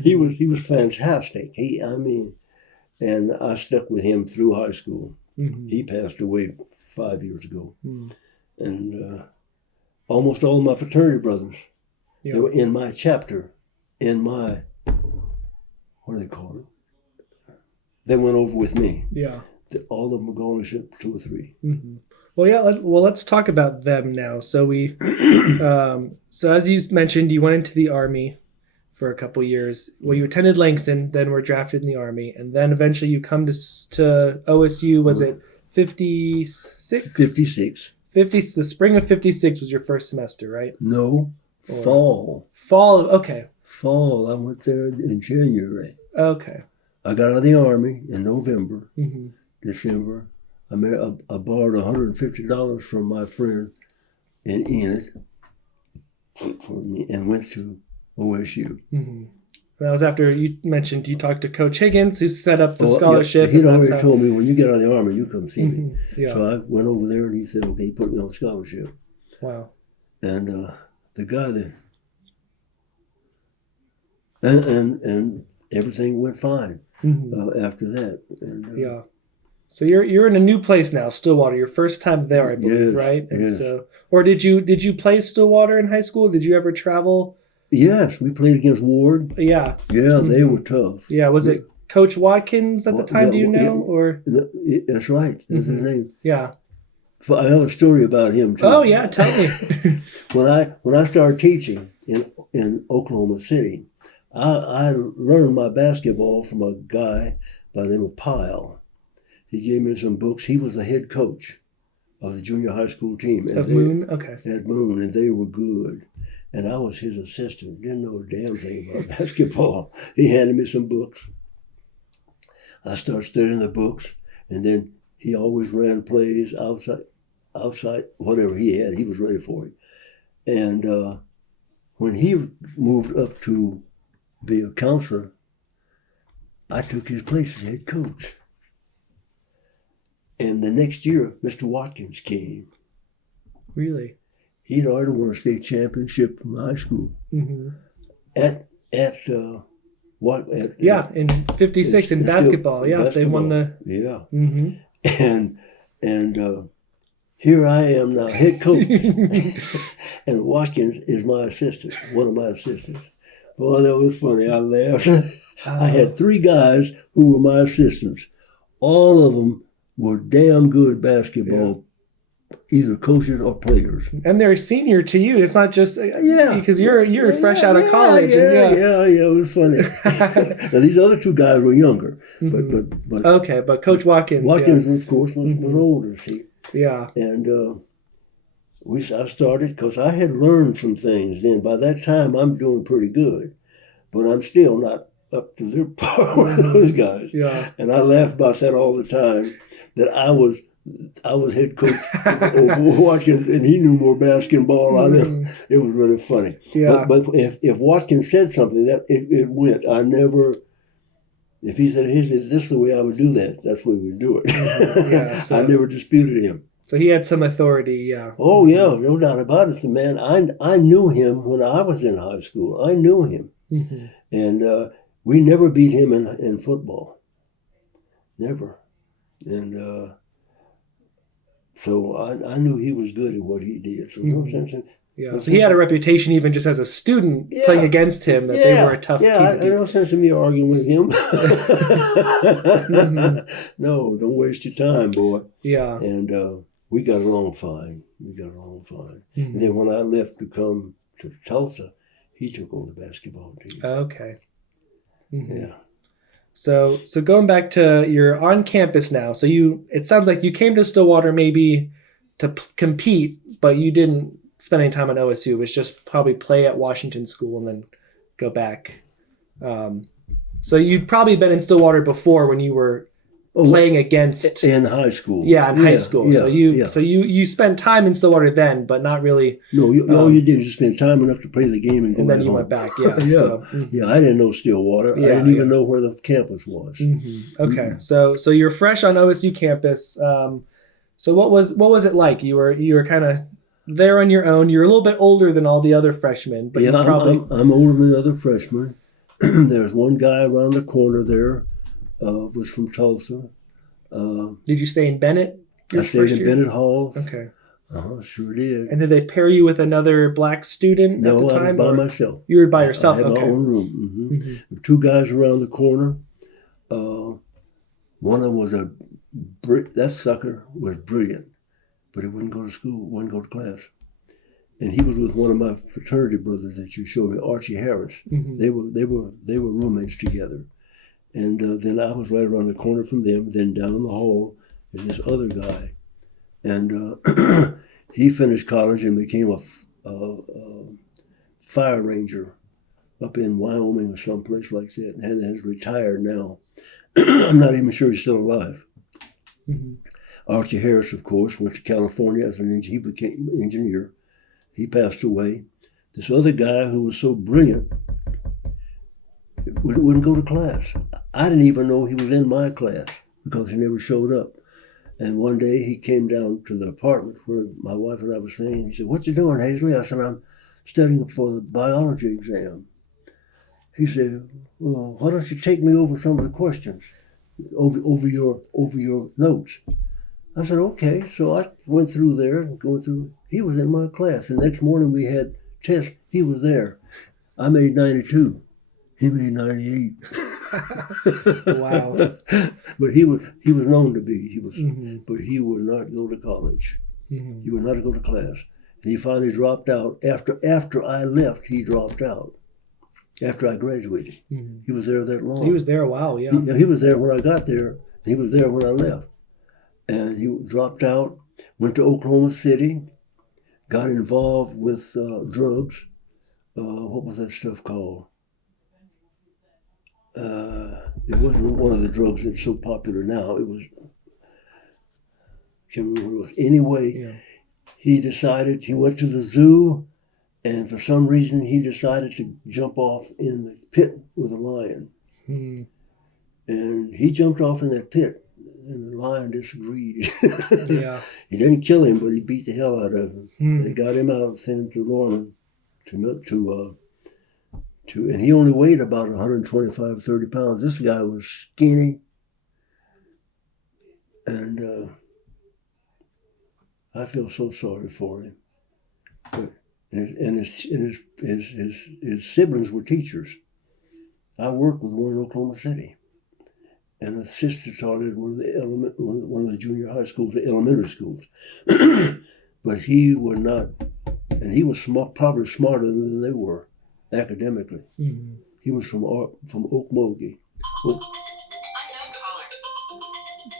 He was fantastic. And I stuck with him through high school. Mm-hmm. He passed away 5 years ago. Mm. And almost all of my fraternity brothers, they were in my chapter, what do they call it? They went over with me. Yeah. All of them were going to 2 or 3. Mm-hmm. Well, yeah. Let's talk about them now. So so as you mentioned, you went into the Army for a couple years. Well, you attended Langston, then were drafted in the Army, and then eventually you come to OSU. Was it 56? 56. The spring of 56 was your first semester, right? No, fall. Fall. Okay. Fall. I went there in January. Okay. I got out of the Army in November, mm-hmm. December. I borrowed $150 from my friend in Enid and went to OSU. Mm-hmm. That was after you mentioned you talked to Coach Higgins, who set up the scholarship. Yeah, he'd already told me, when you get out of the Army, you come see mm-hmm. me. Yeah. So I went over there and he said, okay, he put me on scholarship. Wow. And the guy that, and everything went fine mm-hmm. After that. And, yeah. So you're in a new place now, Stillwater. Your first time there, I believe, yes, right? And yes. so, or did you play Stillwater in high school? Did you ever travel? Yes, we played against Ward. Yeah. Yeah, mm-hmm. They were tough. Yeah, was it Coach Watkins at the time? Do you know? Or that's right. That's mm-hmm. his name. Yeah. I have a story about him too. Oh yeah, tell me. when I started teaching in Oklahoma City, I learned my basketball from a guy by the name of Pyle. He gave me some books. He was the head coach of the junior high school team. Of Moon? Okay. At Moon, and they were good. And I was his assistant. Didn't know a damn thing about basketball. He handed me some books. I started studying the books, and then he always ran plays outside, whatever he had, he was ready for it. And when he moved up to be a counselor, I took his place as head coach. And the next year, Mr. Watkins came. Really? He'd already won a state championship from high school. Mm-hmm. In 56 in basketball. Yeah, they won the... Yeah. Mm-hmm. And here I am now, head coach. And Watkins is my assistant, one of my assistants. Boy, that was funny. I laughed. I had 3 guys who were my assistants. All of them were damn good basketball, either coaches or players. And they're a senior to you. It's not just because you're fresh out of college. It was funny. Now these other 2 guys were younger, but Coach Watkins, of course, was older. See, and I started because I had learned some things. Then by that time, I'm doing pretty good, but I'm still not up to their par with those guys. Yeah, and I laugh about that all the time. That I was head coach of Watkins, and he knew more basketball. It was really funny. Yeah. But if Watkins said something, that it went. I never. If he said, "Hey, this is the way I would do that," that's the way we do it. I never disputed him. So he had some authority. Yeah. Oh yeah, no doubt about it. The man, I knew him when I was in high school. I knew him, and we never beat him in football. Never, and. So I knew he was good at what he did. So no sense in, so he had a reputation even just as a student playing against him that they were a tough team. No sense in me arguing with him. No, don't waste your time, boy. Yeah. And we got along fine. And then when I left to come to Tulsa, he took over the basketball team. Okay. Yeah. So going back to you're on campus now. So it sounds like you came to Stillwater maybe to compete, but you didn't spend any time on OSU. It was just probably play at Washington School and then go back. So you'd probably been in Stillwater before when you were playing against in high school. Yeah, in high school. Yeah, so you spent time in Stillwater then, but not really. No, all you did was spend time enough to play the game and go and then you home. went back. Yeah. I didn't know Stillwater. I didn't even know where the campus was. Okay, so you're fresh on OSU campus. So what was it like? You were kind of there on your own. You're a little bit older than all the other freshmen, but I'm older than the other freshmen. There's one guy around the corner there. Was from Tulsa. Did you stay in Bennett? I stayed in Bennett Hall. Okay. Sure did. And did they pair you with another black student at the time? No, I was by myself. You were by yourself. I had my own room. 2 guys around the corner. One of them was that sucker was brilliant, but he wouldn't go to school, wouldn't go to class. And he was with one of my fraternity brothers that you showed me, Archie Harris. They were roommates together. And then I was right around the corner from them. Then down the hall is this other guy. And he finished college and became a fire ranger up in Wyoming or someplace like that, and has retired now. I'm not even sure he's still alive. Archie Harris, of course, went to California as he became an engineer. He passed away. This other guy who was so brilliant wouldn't go to class. I didn't even know he was in my class because he never showed up. And one day he came down to the apartment where my wife and I were staying. He said, "What you doing, Hazley?" I said, "I'm studying for the biology exam." He said, "Well, why don't you take me over some of the questions, over your notes?" I said, "Okay." So I went through there, He was in my class. The next morning we had tests. He was there. I made 92. He made 98. Wow. But he was known to be. But he would not go to college. He would not go to class. And he finally dropped out. After I left, he dropped out. After I graduated. He was there that long. So he was there a while, yeah. He was there when I got there. He was there when I left. And he dropped out, went to Oklahoma City, got involved with drugs. What was that stuff called? It wasn't one of the drugs that's so popular now. It was, can't remember what it was. Anyway, he went to the zoo, and for some reason he decided to jump off in the pit with a lion. And he jumped off in that pit, and the lion disagreed. He didn't kill him, but he beat the hell out of him. They got him out, sent him to Norman, and he only weighed about 125, 30 pounds. This guy was skinny. And I feel so sorry for him. But, and his siblings were teachers. I worked with one in Oklahoma City, and a sister taught at one of the junior high schools, the elementary schools. But he was not, and he was probably smarter than they were academically. Mm-hmm. He was from Okmulgee.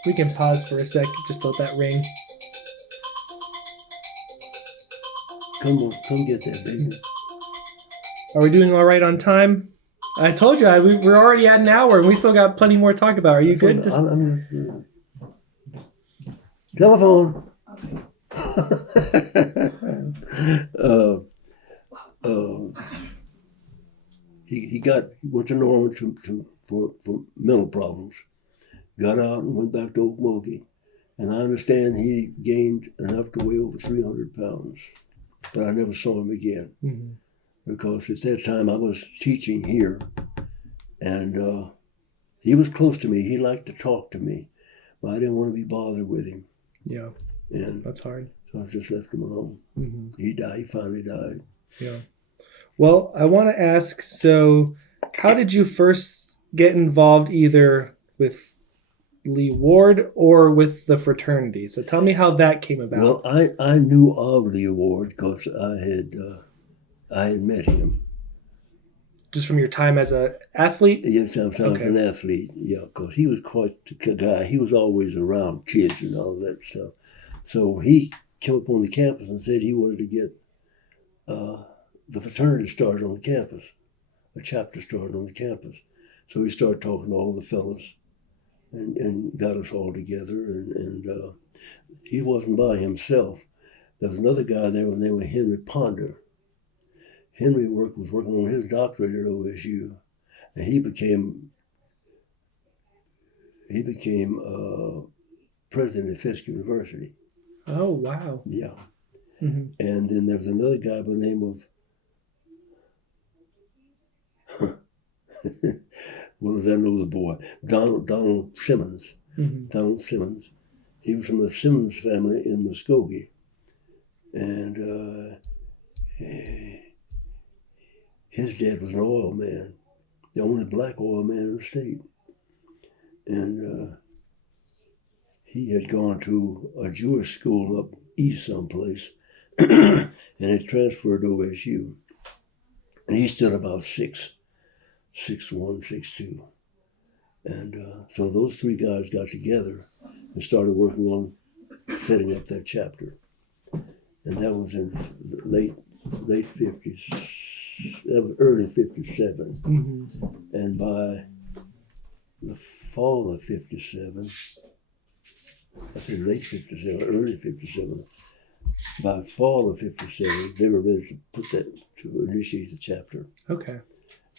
We can pause for a sec, just to let that ring. Come get that, baby. Are we doing all right on time? I told you we're already at an hour, and we still got plenty more to talk about. Are you good? Telephone. He went to Norman for mental problems. Got out and went back to Okmulgee. And I understand he gained enough to weigh over 300 pounds. But I never saw him again. Mm-hmm. Because at that time I was teaching here. And he was close to me. He liked to talk to me. But I didn't want to be bothered with him. Yeah. And that's hard. So I just left him alone. Mm-hmm. He died. He finally died. Yeah. Well, I want to ask, so how did you first get involved either with Lee Ward or with the fraternity? So tell me how that came about. Well, I knew of Lee Ward because I had met him. Just from your time as an athlete? Yes, I was an athlete, yeah, because he was quite a guy. He was always around kids and all that stuff. So he came up on the campus and said he wanted to get the fraternity started on the campus, a chapter started on the campus. So he started talking to all the fellas and got us all together. And he wasn't by himself. There was another guy there named Henry Ponder. Henry was working on his doctorate at OSU, and he became president of Fisk University. Oh, wow. Yeah. Mm-hmm. And then there was another guy by the name of, well, I know the boy, Donald Simmons. Mm-hmm. Donald Simmons. He was from the Simmons family in Muskogee. And his dad was an oil man, the only black oil man in the state. And he had gone to a Jewish school up east someplace and had transferred to OSU. And he stood about 6'1", 6'2". And so those three guys got together and started working on setting up that chapter. And that was in the late 50s. That was early 57. Mm-hmm. And by the fall of 57, I said late 57, early 57, by fall of 57, they were ready to initiate the chapter. Okay.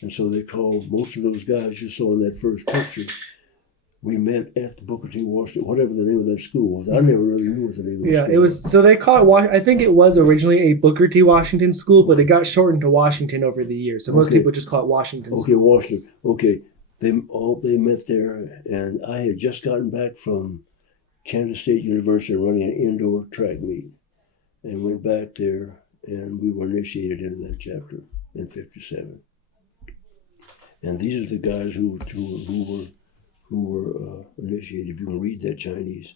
And so they called most of those guys you saw in that first picture. We met at the Booker T. Washington, whatever the name of that school was. I never really knew what the name of the school was. Yeah, it was, so they call it, I think it was originally a Booker T. Washington school, but it got shortened to Washington over the years. So most people just call it Washington School. Okay, Washington. Okay, they met there, and I had just gotten back from Kansas State University running an indoor track meet, and went back there, and we were initiated into that chapter in 57. And these are the guys who were initiated. If you want to read that Chinese.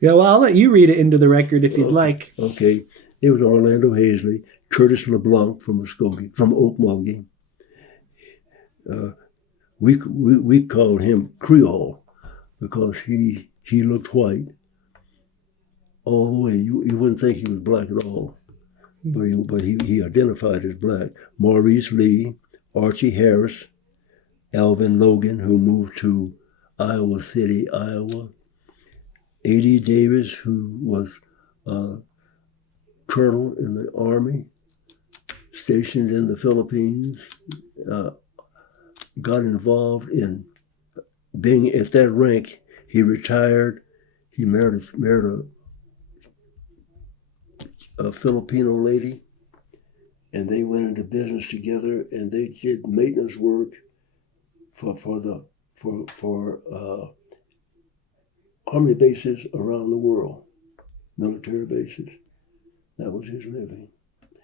Yeah, well, I'll let you read it into the record if you'd like. Okay. It was Orlando Hazley, Curtis LeBlanc from Okmulgee. We called him Creole because he looked white all the way. You wouldn't think he was black at all, but he identified as black. Maurice Lee, Archie Harris, Alvin Logan, who moved to Iowa City, Iowa. A.D. Davis, who was a colonel in the Army, stationed in the Philippines, got involved in being at that rank. He retired. He married a Filipino lady, and they went into business together, and they did maintenance work for Army bases around the world. military bases. That was his living.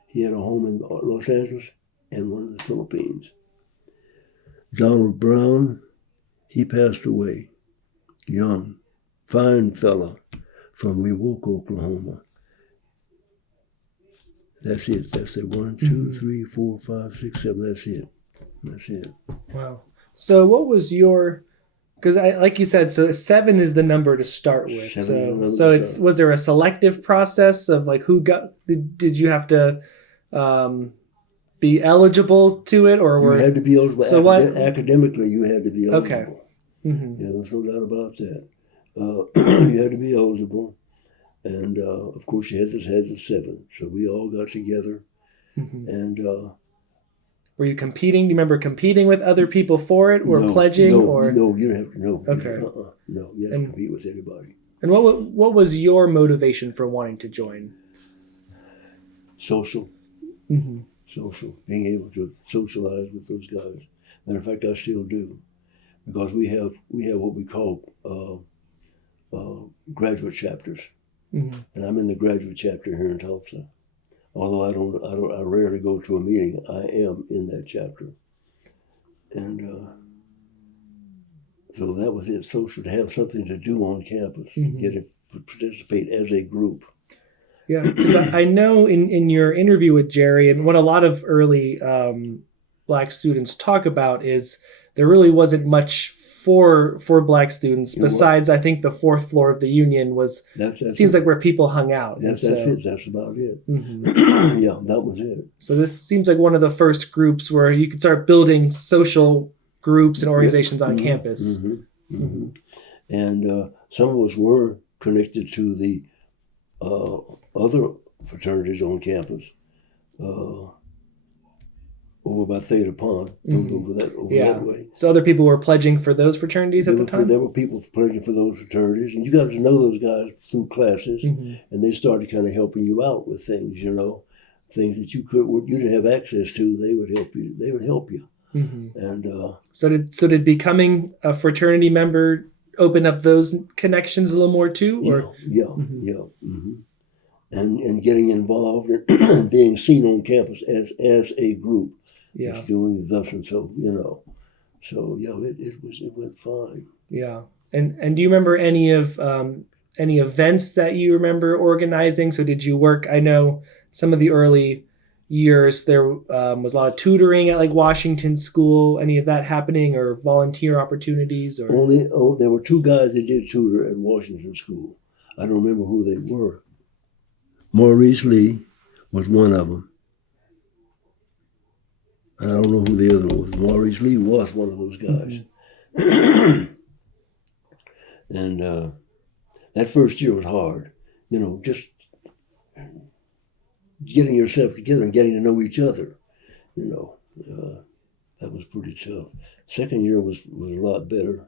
He had a home in Los Angeles and one in the Philippines. Donald Brown, he passed away, young, fine fella from Wewoka, Oklahoma. That's it. That's it. 1, 2, 3, 4, 5, 6, 7. That's it. That's it. Wow. So what was your, because like you said, so 7 is the number to start with. Was there a selective process of like who got, did you have to be eligible to it, or you had to be eligible? So academically, you had to be eligible. Okay. Mm-hmm. Yeah, there's no doubt about that. You had to be eligible, and of course, you had the 7. So we all got together, and. Were you competing? Do you remember competing with other people for it, or pledging? No, you didn't have to. No. Okay. No, you had to compete with anybody. And what was your motivation for wanting to join? Social. Mm-hmm. Social. Being able to socialize with those guys. Matter of fact, I still do, because we have what we call graduate chapters, and I'm in the graduate chapter here in Tulsa. Although I rarely go to a meeting, I am in that chapter. And so that was it, social, to have something to do on campus, get to participate as a group. Yeah, because I know in your interview with Jerry, and what a lot of early Black students talk about is there really wasn't much for Black students besides, I think, the 4th floor of the Union was, seems like where people hung out. That's it. That's about it. Yeah, that was it. So this seems like one of the first groups where you could start building social groups and organizations on campus. And some of us were connected to the other fraternities on campus. Over by Theta Pond, over that way. So other people were pledging for those fraternities at the time? There were people pledging for those fraternities, and you got to know those guys through classes, and they started kind of helping you out with things, things that you didn't have access to. They would help you. They would help you. And so did becoming a fraternity member open up those connections a little more too? Or? Yeah. And getting involved and being seen on campus as a group. Yeah. Doing thus and so, So it went fine. Yeah. And do you remember any events that you remember organizing? So did you work? I know some of the early years there was a lot of tutoring at like Washington School. Any of that happening, or volunteer opportunities? Or there were 2 guys that did tutor at Washington School. I don't remember who they were. Maurice Lee was one of them. I don't know who the other was. Maurice Lee was one of those guys. And that first year was hard. Just getting yourself together and getting to know each other. That was pretty tough. Second year was a lot better.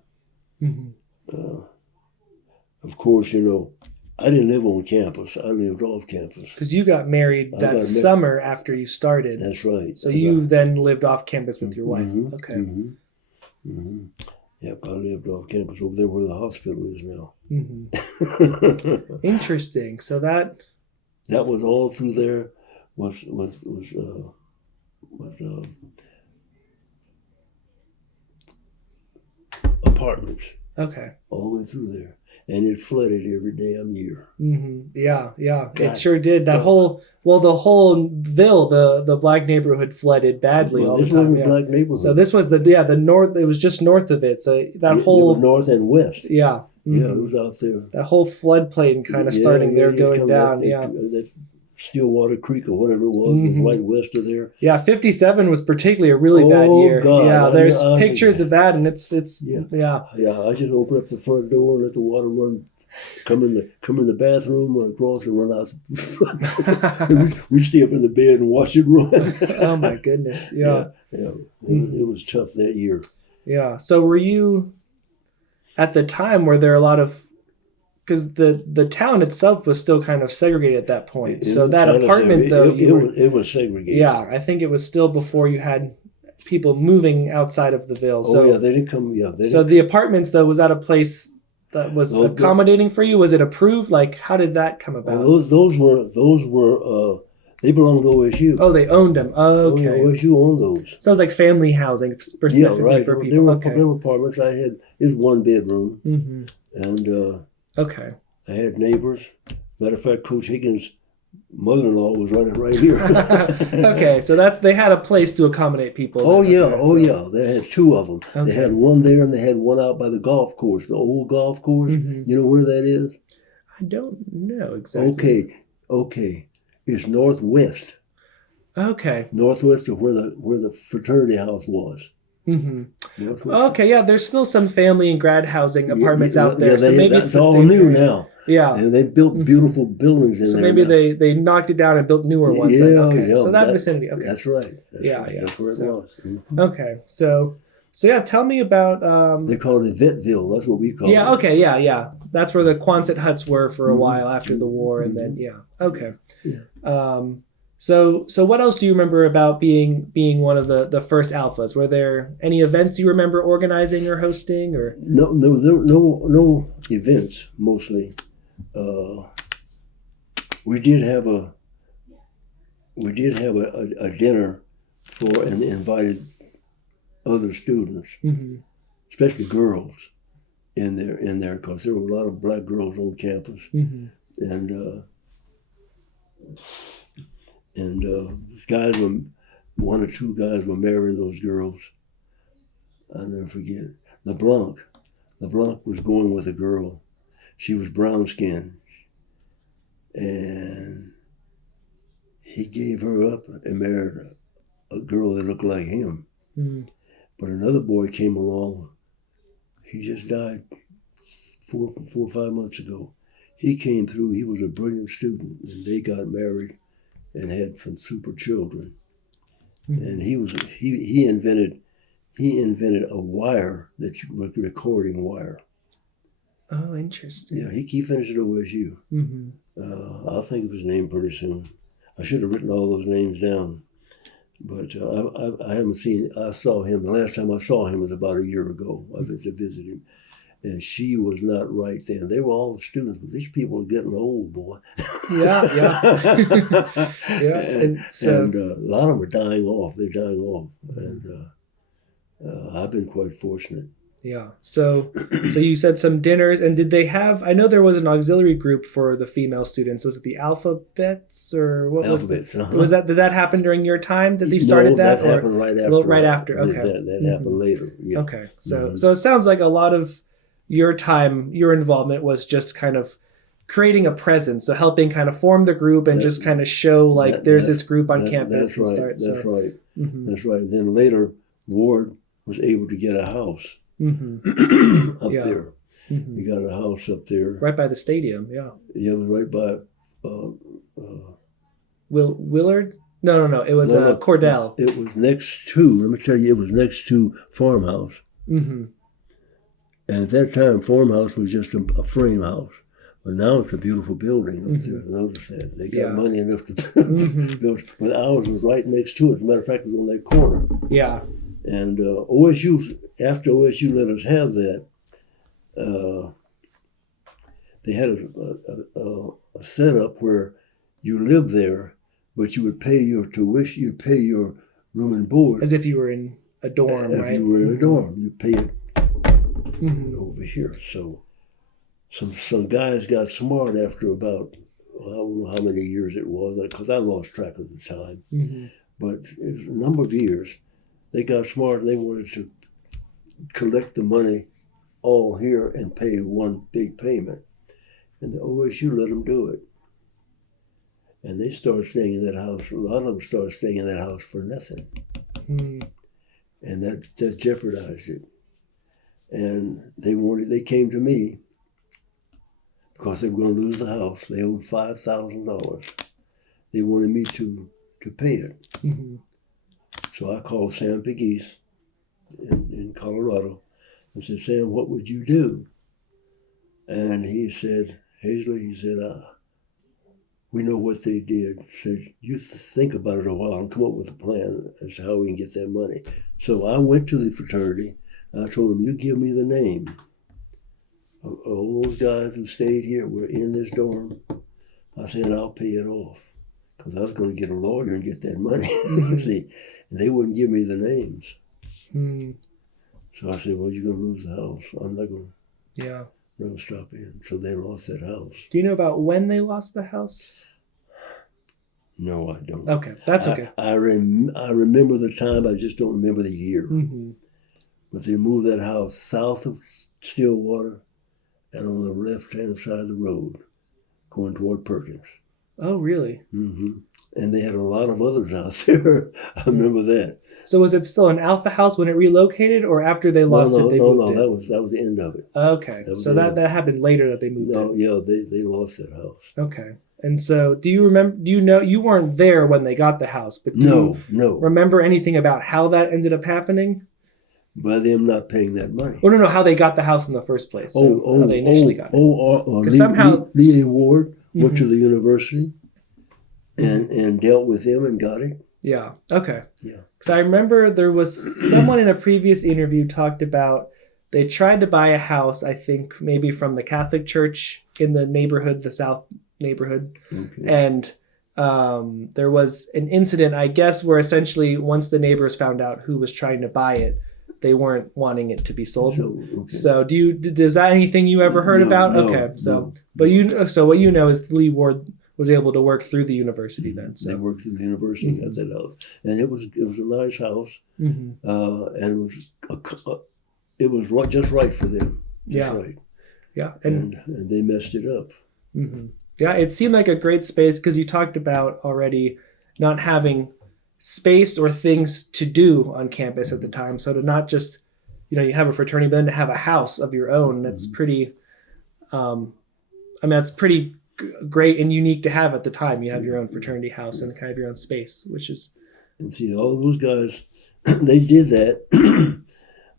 Of course, I didn't live on campus. I lived off campus. Because you got married that summer after you started. That's right. So you then lived off campus with your wife. Okay. Yep, I lived off campus over there where the hospital is now. Interesting. So that was all through there. Was apartments. Okay. All the way through there. And it flooded every damn year. Yeah. It sure did. The whole Ville, the Black neighborhood flooded badly all the time. This was the Black neighborhood. So this was the north. It was just north of it. So that it was north and west. Yeah. Yeah, it was out there. That whole floodplain kind of starting there, going down. That Stillwater Creek or whatever it was right west of there. Yeah, 57 was particularly a really bad year. God. Yeah, there's pictures of that, and it's Yeah, I just open up the front door and let the water run, come in the bathroom, run across and run out. we stay up in the bed and watch it run. Oh my goodness! Yeah. It was tough that year. Yeah. So were you at the time? Were there a lot of, because the town itself was still kind of segregated at that point. So that apartment, though, it was segregated. Yeah, I think it was still before you had people moving outside of the Ville. So they didn't come. Yeah, so the apartments, though, was that a place that was Those- accommodating for you? Was it approved? Like, how did that come about? those were they belonged to OSU. Oh, they owned them. Oh, okay. OSU owned those. Sounds like family housing specifically for They people. were, Okay. they were apartments. It's one bedroom, Mm-hmm. and Okay. I had neighbors. Matter of fact, Coach Higgins' mother-in-law was running right here. Okay, so they had a place to accommodate people. Oh then. yeah, Okay, oh so- yeah. They had two of them. Okay. They had one there, and they had one out by the golf course, the old golf course. Mhm. You know where that is? I don't know exactly. Okay. It's northwest Okay. of where the fraternity house was. Mm-hmm. Northwest. Okay, yeah, there's still some family and grad housing apartments out there. So maybe that's it's the all same new area. now. Yeah. And they built beautiful buildings in So there. maybe now. they knocked it down and built newer ones. Yeah, then. Okay. yeah, So that vicinity. Okay. That's right. That's Yeah, right. yeah. That's where it So- was. Mhm. Okay. So yeah, tell me about They call it Vetville. That's what we call it. yeah, okay, yeah. That's where the Quonset huts were for a Mhm. while after the war, and then okay. Yeah. So what else do you remember about being one of the first alphas? Were there any events you remember organizing or hosting, or No events mostly. We did have a dinner for and invited other students, Mhm. especially girls, in there because there were a lot of black girls on campus, Mhm. and guys were one or two guys were marrying those girls. I'll never forget. LeBlanc was going with a girl. She was brown skinned, and he gave her up and married a girl that looked like him. Mhm. But another boy came along. He just died 4 or 5 months ago. He came through. He was a brilliant student, and they got married and had some super children. Mhm. And he invented a wire recording wire. Oh, interesting. Yeah, he finished at OSU. Mm-hmm. I'll think of his name pretty soon. I should have written all those names down, but I haven't seen. I saw him. The last time I saw him was about a year ago. I went to visit him, and she was not right then. They were all students, but these people are getting old, boy. Yeah. Yeah. And so a lot of them are dying off. They're dying off, and I've been quite fortunate. yeah. So you said some dinners, and did they have? I know there was an auxiliary group for the female students. Was it the Alphabets or what Alphabets, was? Was that? Did that happen during your time that they started that? That happened right after. little right after, okay. That happened later. Yeah. Okay. So it sounds like a lot of your time, your involvement was just kind of creating a presence, so helping kind of form the group and just kind of show like there's this group on campus. That's right. That's right. That's right. Then later, Ward was able to get a house up there. Mm-hmm. He got a house up there. Right by the stadium, yeah. Yeah, it was right by Willard? No. It was Cordell. It was next to, let me tell you, it was next to Farmhouse. Mm-hmm. And at that time, Farmhouse was just a frame house. But now it's a beautiful building up there. Notice that. They got money enough to build. But ours was right next to it. As a matter of fact, it was on that corner. Yeah. And OSU, after OSU let us have that, they had a setup where you lived there, but you would pay your tuition, you'd pay your room and board. As if you were in a dorm, right? If you were in a dorm, you pay it over here. So some guys got smart after about, I don't know how many years it was, because I lost track of the time. Mm-hmm. But it was a number of years. They got smart and they wanted to collect the money all here and pay one big payment. And the OSU let them do it. And they started staying in that house. A lot of them started staying in that house for nothing. Mm. And that jeopardized it. And they came to me because they were going to lose the house. They owed $5,000. They wanted me to pay it. Mm-hmm. So I called Sam Pegues in Colorado and said, Sam, what would you do? And he said, Hazley, we know what they did. Said, you think about it a while and come up with a plan as to how we can get that money. So I went to the fraternity. I told them, you give me the name All those guys who stayed here were in this dorm. I said, I'll pay it off. Because I was going to get a lawyer and get that money. See, and they wouldn't give me the names. So I said, well, you're going to lose the house. I'm not going to stop in. So they lost that house. Do you know about when they lost the house? No, I don't. Okay, that's okay. I remember the time. I just don't remember the year. But they moved that house south of Stillwater and on the left-hand side of the road, going toward Perkins. Oh, really? And they had a lot of others out there. I remember that. So was it still an Alpha house when it relocated, or after they lost it, they moved in? That was the end of it. Okay, so that happened later that they moved in. No, yeah, they lost that house. Okay, and so do you remember? Do you know you weren't there when they got the house, but do you remember anything about how that ended up happening? By them not paying that money. Oh no, how they got the house in the first place. So how they initially got it. Because somehow Lee Ward went to the university and dealt with them and got it. Yeah. Okay. Yeah. Because I remember there was someone in a previous interview talked about they tried to buy a house, I think maybe from the Catholic Church in the neighborhood, the South neighborhood. Okay. And there was an incident, I guess, where essentially once the neighbors found out who was trying to buy it, they weren't wanting it to be sold. So is that anything you ever heard about? Okay. So what you know is Lee Ward was able to work through the university then. So. They worked through the university and got that house, and it was a nice house, and it was just right for them. Just right. Yeah, and they messed it up. Yeah, it seemed like a great space because you talked about already not having space or things to do on campus at the time. So to not just, you have a fraternity, but then to have a house of your own, that's pretty. That's pretty great and unique to have at the time. You have your own fraternity house and kind of your own space, which is. And see, all those guys, they did that,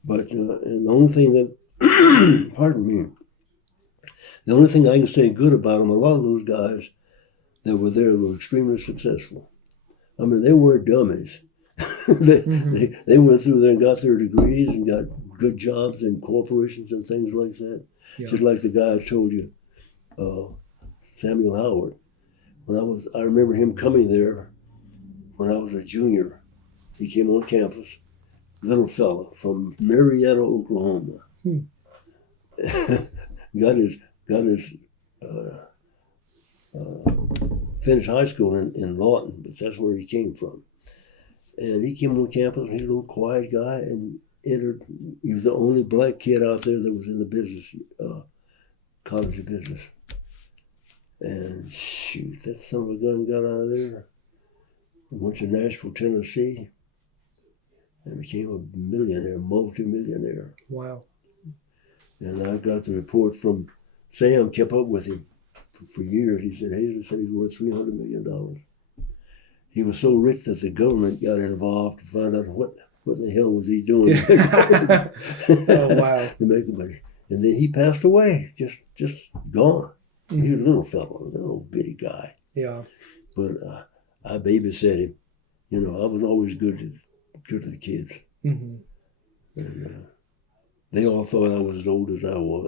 but and the only thing that, pardon me, the only thing I can say good about them, a lot of those guys that were there were extremely successful. I mean, they weren't dummies. They went through there and got their degrees and got good jobs in corporations and things like that. Yeah. Just like the guy I told you, Samuel Howard. I remember him coming there when I was a junior. He came on campus, little fella from Marietta, Oklahoma. got his finished high school in Lawton, but that's where he came from. And he came on campus, and he was a little quiet guy, and entered. He was the only black kid out there that was in the business, college of business. And shoot, that son of a gun got out of there and went to Nashville, Tennessee, and became a millionaire, multi-millionaire. Wow. And I got the report from Sam, kept up with him for years. He said, Hazel said he's worth $300 million. He was so rich that the government got involved to find out what the hell was he doing. Oh, wow. To make the money. And then he passed away, just gone. He was a little fellow, a little bitty guy. Yeah. But I babysat him. I was always good to the kids. And they all thought I was as old as I was.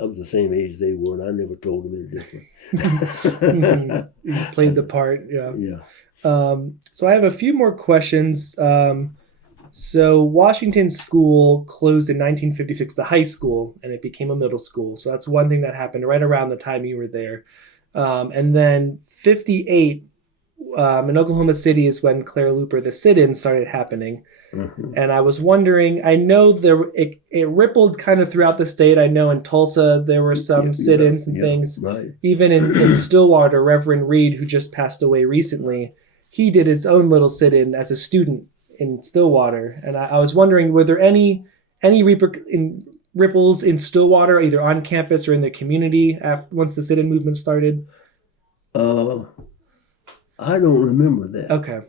I was the same age they were, and I never told them any different. You played the part, yeah. Yeah. So I have a few more questions. So Washington School closed in 1956, the high school, and it became a middle school. So that's one thing that happened right around the time you were there. And then 58 in Oklahoma City is when Claire Looper, the sit-in started happening. And I was wondering, I know it rippled kind of throughout the state. I know in Tulsa there were some sit-ins and things. Right. Even in Stillwater, Reverend Reed, who just passed away recently, he did his own little sit-in as a student in Stillwater. And I was wondering, were there any ripples in Stillwater, either on campus or in the community once the sit-in movement started? I don't remember that. Okay.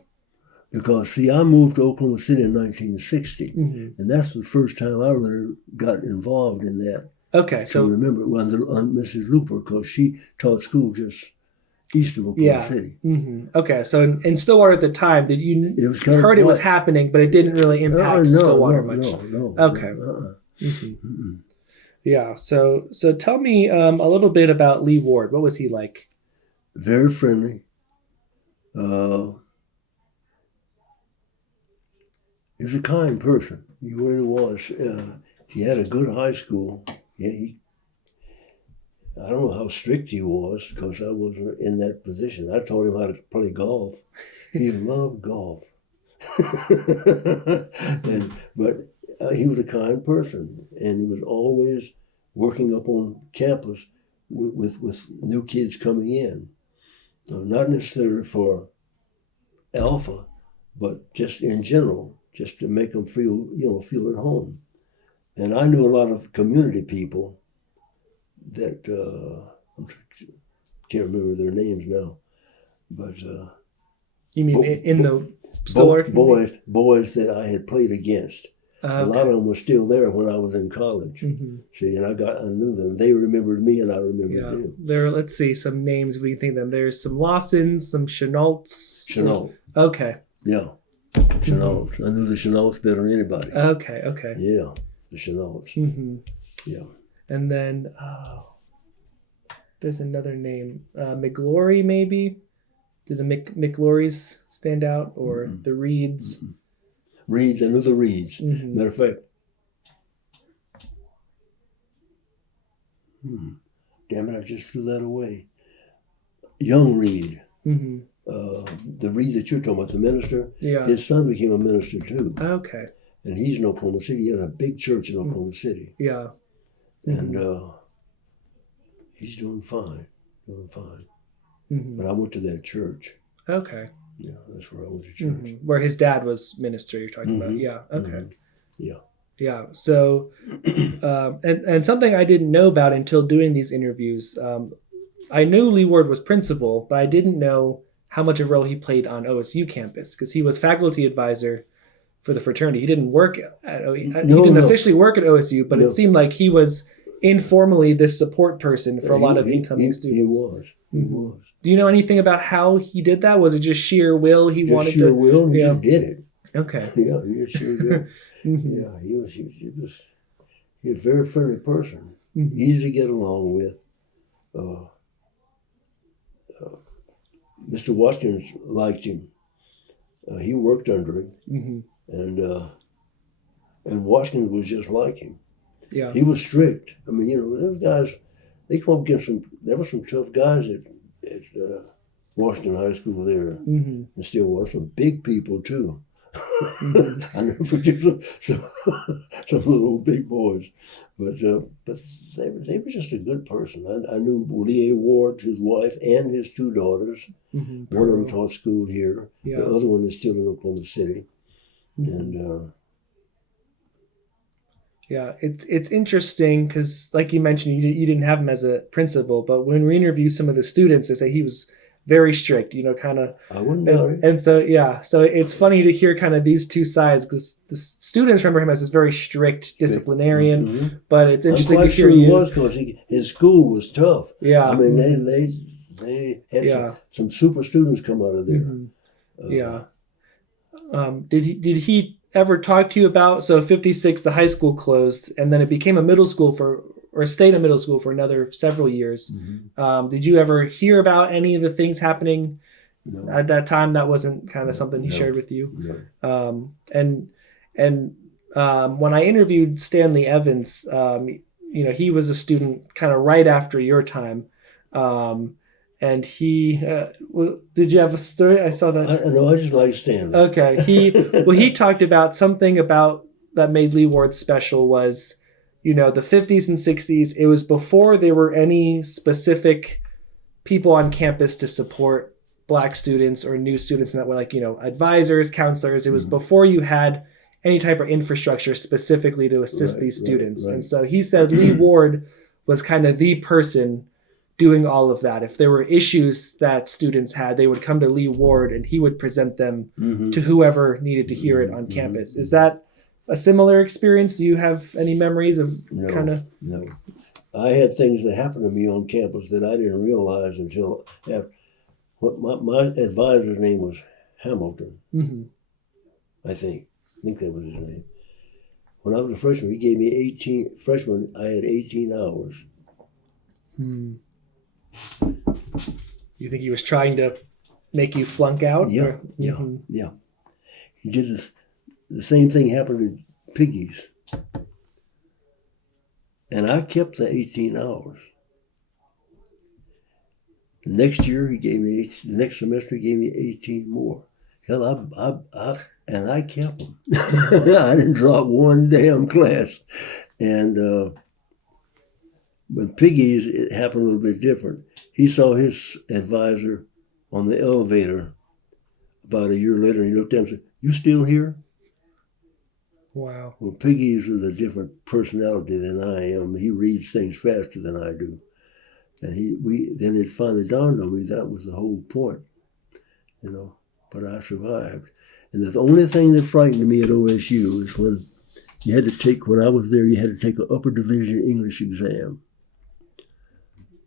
Because, see, I moved to Oklahoma City in 1960, and that's the first time I really got involved in that. Okay, so... I remember it was on Mrs. Looper, because she taught school just east of Oklahoma City. Okay, so in Stillwater at the time, did you heard it was happening, but it didn't really impact Stillwater much? No. Okay. Yeah. So tell me a little bit about Lee Ward. What was he like? Very friendly. He was a kind person. He really was. He had a good high school. Yeah, I don't know how strict he was because I wasn't in that position. I taught him how to play golf. He loved golf. But he was a kind person, and he was always working up on campus with new kids coming in. Not necessarily for Alpha, but just in general, just to make them feel at home. And I knew a lot of community people that I can't remember their names now, but You mean in the store? Boys that I had played against. Okay. A lot of them were still there when I was in college. Mm-hmm. See, and I knew them. They remembered me, and I remembered them. There. Let's see some names. We can think of them. There's some Lawsons, some Chenaults. Chenault. Okay. Yeah, Chenault. I knew the Chenaults better than anybody. Okay. Yeah, the Chenaults. Mm-hmm. Yeah. And then there's another name, McGlory maybe. Do the McGlories stand out, or the Reeds? Mm-hmm. Reeds, I knew the Reeds. Mm-hmm. Matter of fact, damn it, I just threw that away. Young Reed. Mm-hmm. The Reed that you're talking about, the minister, Yeah. his son became a minister too. Okay. And he's in Oklahoma City. He has a big church in Oklahoma City. Yeah. And he's doing fine. Mm-hmm. But I went to that church. Okay. Yeah, that's where I went to church. Mm-hmm. Where his dad was minister, you're talking about. Yeah. Okay. Mm-hmm. Yeah. Yeah. So, and something I didn't know about until doing these interviews, I knew Lee Ward was principal, but I didn't know how much of a role he played on OSU campus, because he was faculty advisor for the fraternity. He didn't work he didn't officially work at OSU, but it seemed like he was informally this support person for a lot of incoming students. He was. Do you know anything about how he did that? Was it just sheer will? He wanted sheer to. will, and he just did it. Okay. Yeah, he sure did. Mm-hmm. Yeah, he was a very friendly person, Mm-hmm. easy to get along with. Mr. Watkins liked him. He worked under him, Mm-hmm. and Watkins was just like him. Yeah. He was strict. I mean, those guys, they come up against there were some tough guys at Washington High School there, Mm-hmm. and still were some big people too. Mm-hmm. I never forget some little big boys, but they were just a good person. I knew Lee Ward, his wife, and his two daughters. Mm-hmm. One of them taught school here. Yeah. The other one is still in Oklahoma City, Mm-hmm. and Yeah, it's interesting because, like you mentioned, you didn't have him as a principal, but when we interview some of the students, they say he was very strict, kind of. I wouldn't doubt it. And so, yeah, so it's funny to hear kind of these two sides, because the students remember him as this very strict disciplinarian, Mm-hmm. but it's interesting I'm to quite hear sure he you. was, because his school was tough. Yeah. I mean, they had some super students come out of there. Mm-hmm. Did he ever talk to you about, so 56, the high school closed, and then it became a middle school or stayed a middle school for another several years. Mm-hmm. Did you ever hear about any of the things happening No. at that time? That wasn't kind of something he shared with you. No. When I interviewed Stanley Evans, he was a student kind of right after your time. And he, did you have a story? I saw that. I just like Stanley. Okay. He talked about something about that made Lee Ward special was, the 50s and 60s. It was before there were any specific people on campus to support Black students or new students in that way, like, advisors, counselors. It was before you had any type of infrastructure specifically to assist these students. Right. And so he said Lee Ward was kind of the person doing all of that. If there were issues that students had, they would come to Lee Ward and he would present them to whoever needed to hear it on campus. Is that a similar experience? Do you have any memories of No. I had things that happened to me on campus that I didn't realize until after. My advisor's name was Hamilton. Mm-hmm. I think that was his name. when I was a freshman, he gave me 18, freshman, I had 18 hours. You think he was trying to make you flunk out? Yeah, or? yeah, Mm-hmm. yeah. He did this. The same thing happened to Piggies. And I kept the 18 hours. The next year, he gave me, the next semester, he gave me 18 more. Hell, and I kept them. I didn't drop one damn class. And with Piggies, it happened a little bit different. He saw his advisor on the elevator about a year later, and he looked at him and said, "You still here?" Wow. Well, Piggies is a different personality than I am. He reads things faster than I do. And then it finally dawned on me that was the whole point, you know. But I survived. And the only thing that frightened me at OSU is when I was there, you had to take an upper division English exam.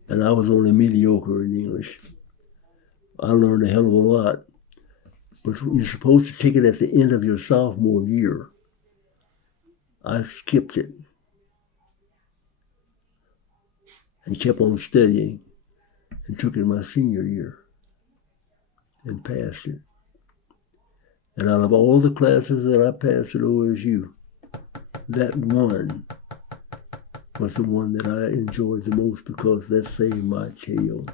And I was only mediocre in English. I learned a hell of a lot. But you're supposed to take it at the end of your sophomore year. I skipped it and kept on studying and took it my senior year and passed it. And out of all the classes that I passed at OSU, that one was the one that I enjoyed the most because that saved my tail.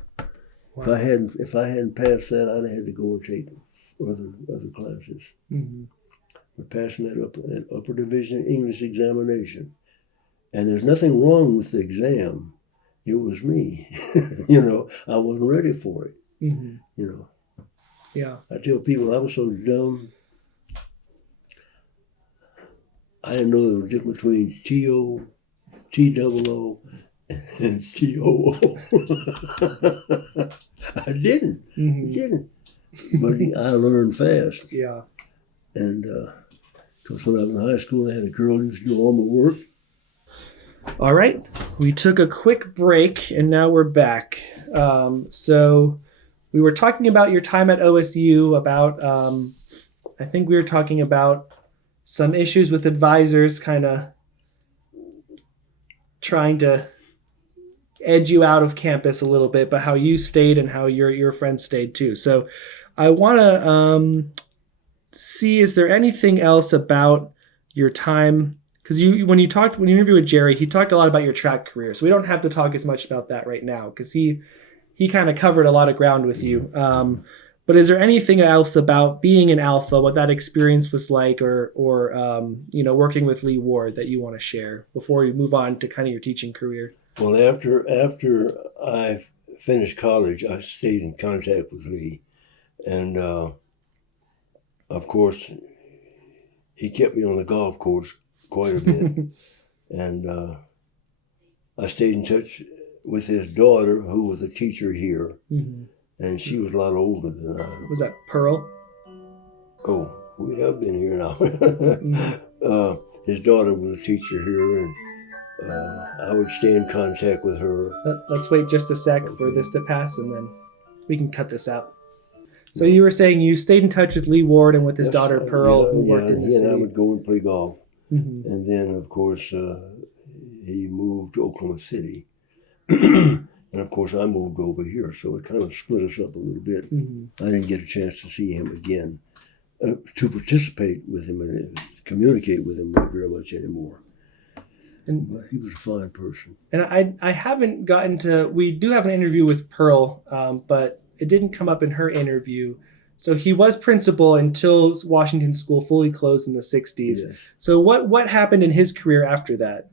Wow. If I hadn't passed that, I'd have had to go and take other classes. Mm-hmm. But passing that upper division English examination, and there's nothing wrong with the exam. It was me. You know, I wasn't ready for it. Mm-hmm. You know. Yeah. I tell people I was so dumb. I didn't know there was a difference between T-O, T-double-O, and T-O-O. I didn't. Mm-hmm. I didn't. But I learned fast. Yeah. And because when I was in high school, I had a girl who used to do all my work. All right. We took a quick break, and now we're back. So we were talking about your time at OSU, about, I think we were talking about some issues with advisors kind of trying to edge you out of campus a little bit, but how you stayed and how your friends stayed too. So I want to see, is there anything else about your time? Because when you interviewed with Jerry, he talked a lot about your track career. So we don't have to talk as much about that right now because he kind of covered a lot of ground with you. But is there anything else about being an Alpha, what that experience was like, or working with Lee Ward that you want to share before we move on to kind of your teaching career? Well, after I finished college, I stayed in contact with Lee, and of course, he kept me on the golf course quite a bit, and I stayed in touch with his daughter, who was a teacher here, mm-hmm. and she was a lot older than I. Was that Pearl? Oh, we have been here now. Mm-hmm. His daughter was a teacher here, and I would stay in contact with her. Let's wait just a sec for this to pass, and then we can cut this out. So you were saying you stayed in touch with Lee Ward and with his daughter Pearl, who worked in the city. Yeah, and I would go and play golf. Mm-hmm. And then, of course, he moved to Oklahoma City. And, of course, I moved over here, so it kind of split us up a little bit. Mm-hmm. I didn't get a chance to see him again, to participate with him and communicate with him not very much anymore. But he was a fine person. And I haven't gotten to, we do have an interview with Pearl, but it didn't come up in her interview. So he was principal until Washington School fully closed in the 60s. Yes. So what happened in his career after that?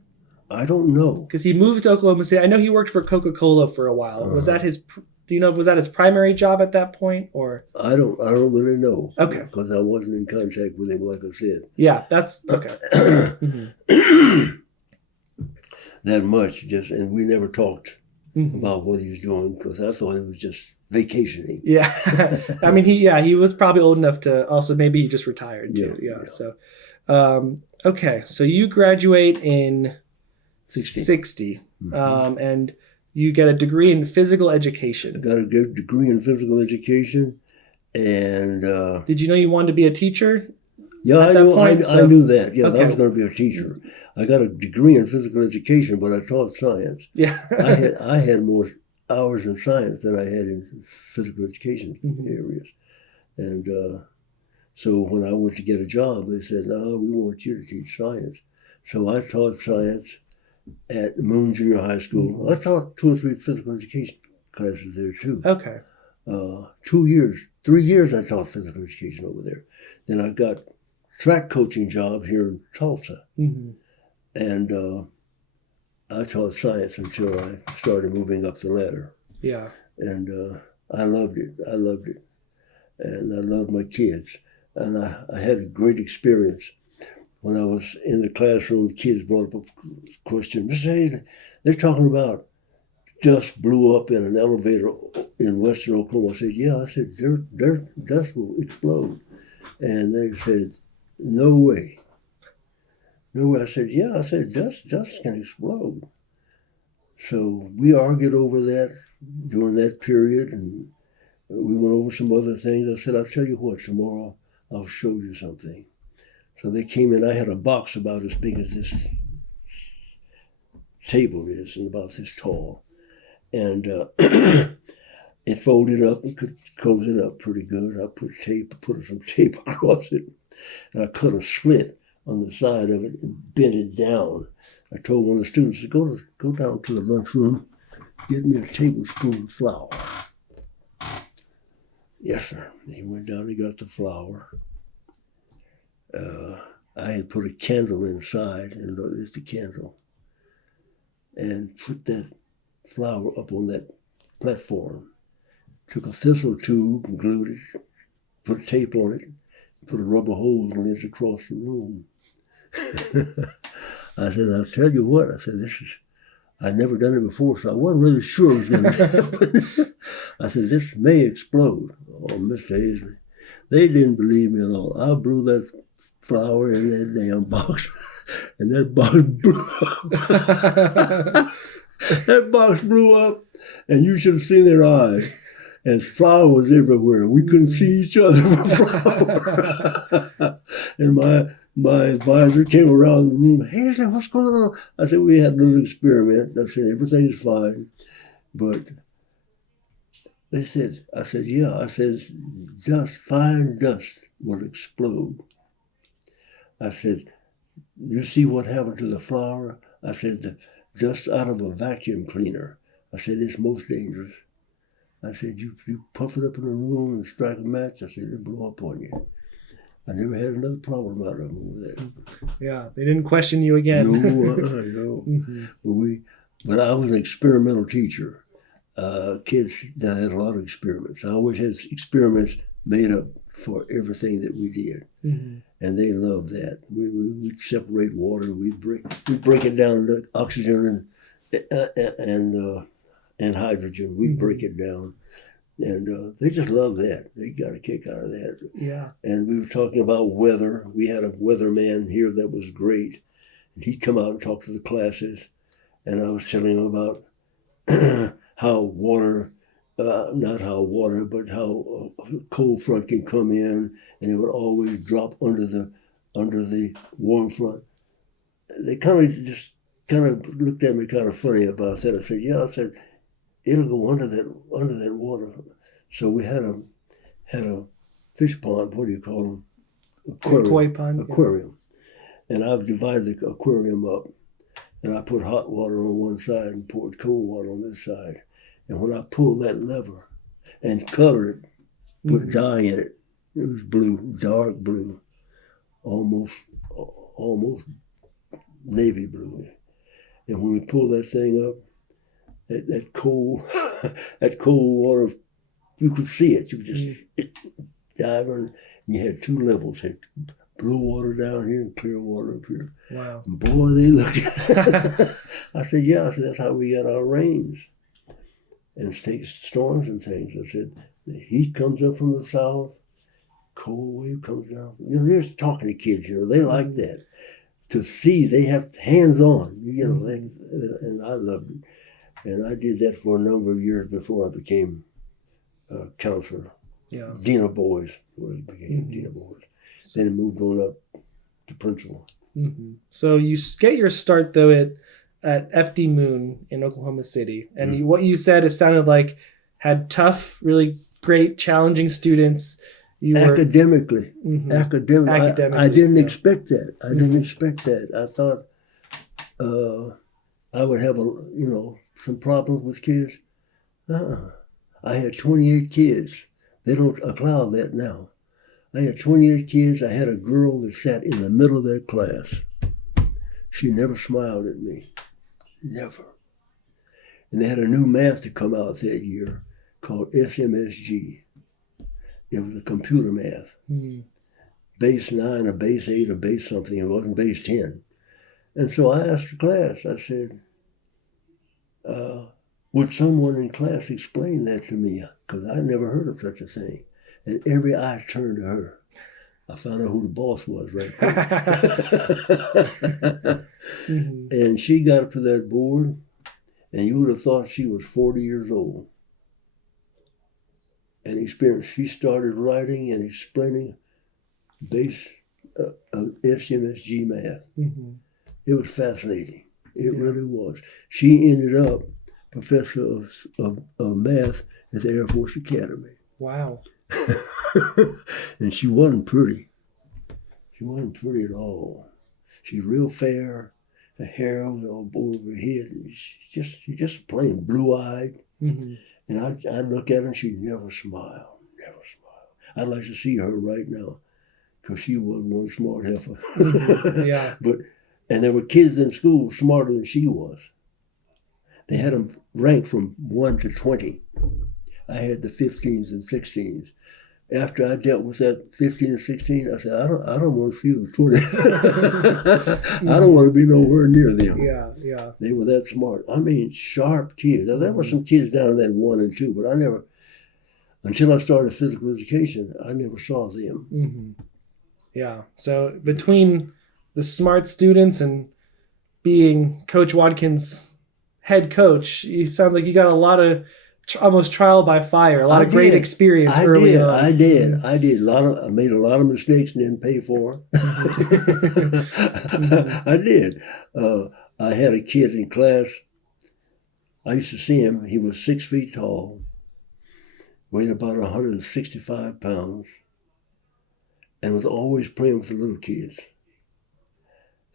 I don't know. Because he moved to Oklahoma City. I know he worked for Coca-Cola for a while. Was that his primary job at that point, or? I don't really know. Okay. Because I wasn't in contact with him, like I said. Yeah, that's okay. Mm-hmm. That much, and we never talked about what he was doing because I thought it was just vacationing. Yeah, I mean he was probably old enough to also, maybe he just retired too. Yeah. So, okay, so you graduate in 60. Mm-hmm. And you get a degree in physical education. I got a good degree in physical education, and did you know you wanted to be a teacher? Yeah, at that point. I knew that. Yeah, I Okay. was going to be a teacher. I got a degree in physical education, but I taught science. Yeah. I had more hours in science than I had in physical education areas. And so when I went to get a job, they said, "No, we want you to teach science." So I taught science at Moon Junior High School. I taught 2 or 3 physical education classes there too. Okay. 3 years I taught physical education over there. Then I got track coaching job here in Tulsa. And I taught science until I started moving up the ladder. Yeah. And I loved it. I loved it. And I loved my kids. And I had a great experience. When I was in the classroom, the kids brought up a question. Mr. Hazley, they're talking about dust blew up in an elevator in western Oklahoma. I said, yeah. I said, their dust will explode. And they said, no way. No way. I said, yeah. I said, dust can explode. So we argued over that during that period, and we went over some other things. I said, I'll tell you what, tomorrow I'll show you something. So they came in. I had a box about as big as this table is and about this tall. And it folded up and could close it up pretty good. I put some tape across it, and I cut a slit on the side of it and bent it down. I told one of the students, go down to the lunchroom, get me a tablespoon of flour. Yes, sir. He went down and got the flour. I had put a candle inside and lit the candle and put that flour up on that platform. Took a thistle tube and glued it, put tape on it, and put a rubber hose on it across the room. I said, I'll tell you what, I said, I'd never done it before, so I wasn't really sure it was going to happen. I said, this may explode. Oh, Mr. Hazley, they didn't believe me at all. I blew that flour in that damn box, and that box blew up. That box blew up, and you should have seen their eyes. And flour was everywhere. We couldn't see each other for flour. And my advisor came around the room. Hey, I said, what's going on? I said, we had a little experiment. I said, everything's fine. But I said, yeah. I said, fine dust will explode. I said, you see what happened to the flour? I said, the dust out of a vacuum cleaner. I said, it's most dangerous. I said, you puff it up in the room and strike a match. I said, it'll blow up on you. I never had another problem out of them with that. Yeah, they didn't question you again. No. But I was an experimental teacher. Kids that had a lot of experiments. I always had experiments made up for everything that we did. And they loved that. We'd separate water. We'd break it down to oxygen and hydrogen. We'd break it down. And they just loved that. They got a kick out of that. Yeah. And we were talking about weather. We had a weatherman here that was great. And he'd come out and talk to the classes. And I was telling him about how water, not how water, but how a cold front can come in and it would always drop under the warm front. They kind of looked at me kind of funny about that. I said, yeah. I said, it'll go under that water. So we had a fish pond. What do you call them? Aquarium. Koi pond. Aquarium. Yeah. And I've divided the aquarium up, and I put hot water on one side and poured cold water on this side. And when I pulled that lever and colored it, put dye in it, it was blue, dark blue, almost navy blue. And when we pulled that thing up, that cold water, you could see it. You could just dive in, and you had 2 levels. You had blue water down here and clear water up here. Wow. And boy, they looked I said, yeah. I said, that's how we got our rains and storms and things. I said, the heat comes up from the south, cold wave comes down. They're talking to kids, they like that. To see, they have hands-on, and I loved it. And I did that for a number of years before I became a counselor. Yeah. Dean of Boys, Dean of Boys. Then it moved on up to principal. Mm-hmm. So you get your start though at FD Moon in Oklahoma City, and what you said, it sounded like had tough, really great, challenging students. You were Academically. I didn't yeah. expect that. I didn't expect that. I thought I would have some problems with kids. I had 28 kids. They don't allow that now. I had 28 kids. I had a girl that sat in the middle of that class. She never smiled at me. Never. And they had a new math to come out that year called SMSG. It was a computer math. Base 9 or base 8 or base something. It wasn't base 10. And so I asked the class, I said, would someone in class explain that to me? Because I never heard of such a thing. And every eye turned to her. I found out who the boss was right there. And she got up to that board, and you would have thought she was 40 years old. And experienced. She started writing and explaining base SMSG math. It was fascinating. It really was. She ended up professor of math at the Air Force Academy. Wow. And she wasn't pretty. She wasn't pretty at all. She's real fair. Her hair was all over her head. She's just plain blue-eyed. And I look at her and she never smiled. Never smiled. I'd like to see her right now because she was one smart heifer. Yeah. And there were kids in school smarter than she was. They had them ranked from 1 to 20. I had the 15s and 16s. After I dealt with that 15 and 16, I said, I don't want to feel 20. I don't want to be nowhere near them. Yeah. They were that smart. I mean, sharp kids. Now, there were some kids down in that 1 and 2, but I never, until I started physical education, I never saw them. Yeah. So between the smart students and being Coach Watkins' head coach, you sound like you got a lot of almost trial by fire, a lot of great experience early on. I did. I made a lot of mistakes and didn't pay for them. I did. I had a kid in class. I used to see him. He was 6 feet tall, weighed about 165 pounds, and was always playing with the little kids.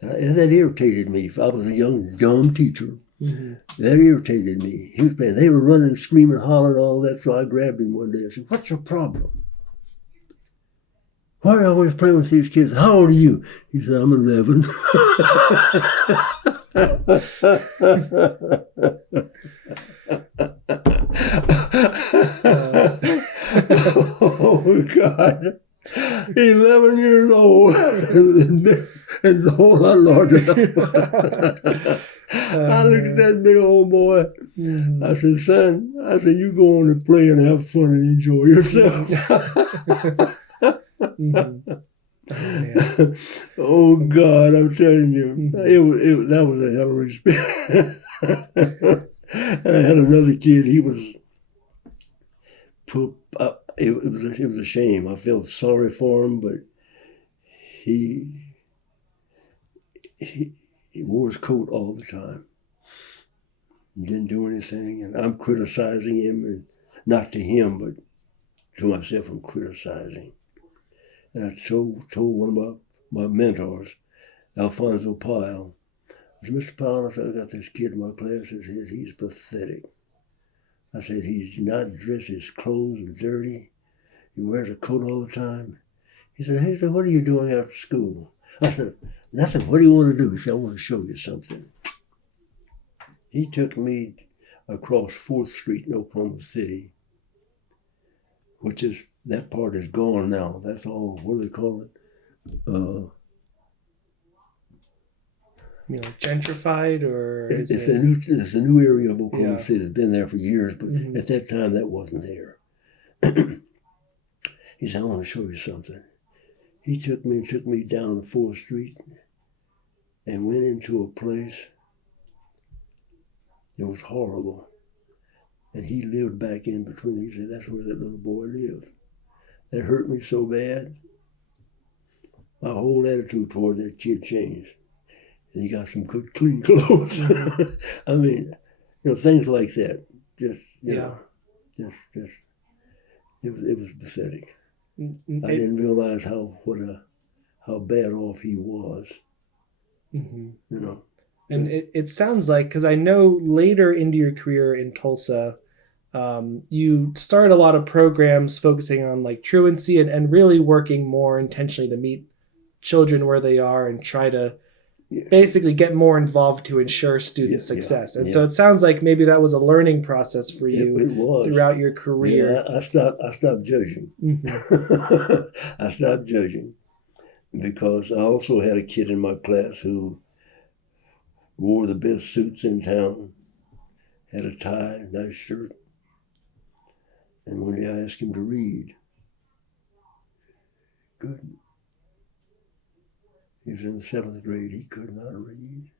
And that irritated me. If I was a young, dumb teacher, that irritated me. He was playing. They were running, screaming, hollering, all that. So I grabbed him one day. I said, "What's your problem? Why are you always playing with these kids? How old are you?" He said, "I'm 11." Oh, God. 11 years old. And the whole lot larger. I looked at that big old boy. I said, "Son," "you go on and play and have fun and enjoy yourself." Oh, God, I'm telling you, that was a hell of an experience. And I had another kid. He was it was a shame. I felt sorry for him, but he wore his coat all the time. He didn't do anything, and I'm criticizing him, and not to him, but to myself. I'm criticizing. And I told one of my mentors, Alfonso Pyle, I said, "Mr. Pyle, I got this kid in my class. I said, he's pathetic. I said, he's not dressed, his clothes are dirty. He wears a coat all the time." He said, "Hey, what are you doing after school?" I said, "Nothing. What do you want to do?" He said, "I want to show you something." He took me across 4th Street in Oklahoma City, which is, that part is gone now. That's all, what do they call it? Gentrified, or it's a new area of Oklahoma City. It's been there for years, but at that time that wasn't there. He said, "I want to show you something." He took me down 4th Street and went into a place. It was horrible. And he lived back in between. He said, "That's where that little boy lived." That hurt me so bad. my whole attitude toward that kid changed. And he got some good, clean clothes. I mean, things like that. Just, you know, just, it was pathetic. I didn't realize how bad off he was. And it sounds like, because I know later into your career in Tulsa, you started a lot of programs focusing on like truancy and really working more intentionally to meet children where they are and try to basically get more involved to ensure student success. And so it sounds like maybe that was a learning process for you throughout your career. Yeah, I stopped judging. I stopped judging because I also had a kid in my class who wore the best suits in town, had a tie, nice shirt. And one day I asked him to read. Couldn't. He was in the 7th grade. He could not read.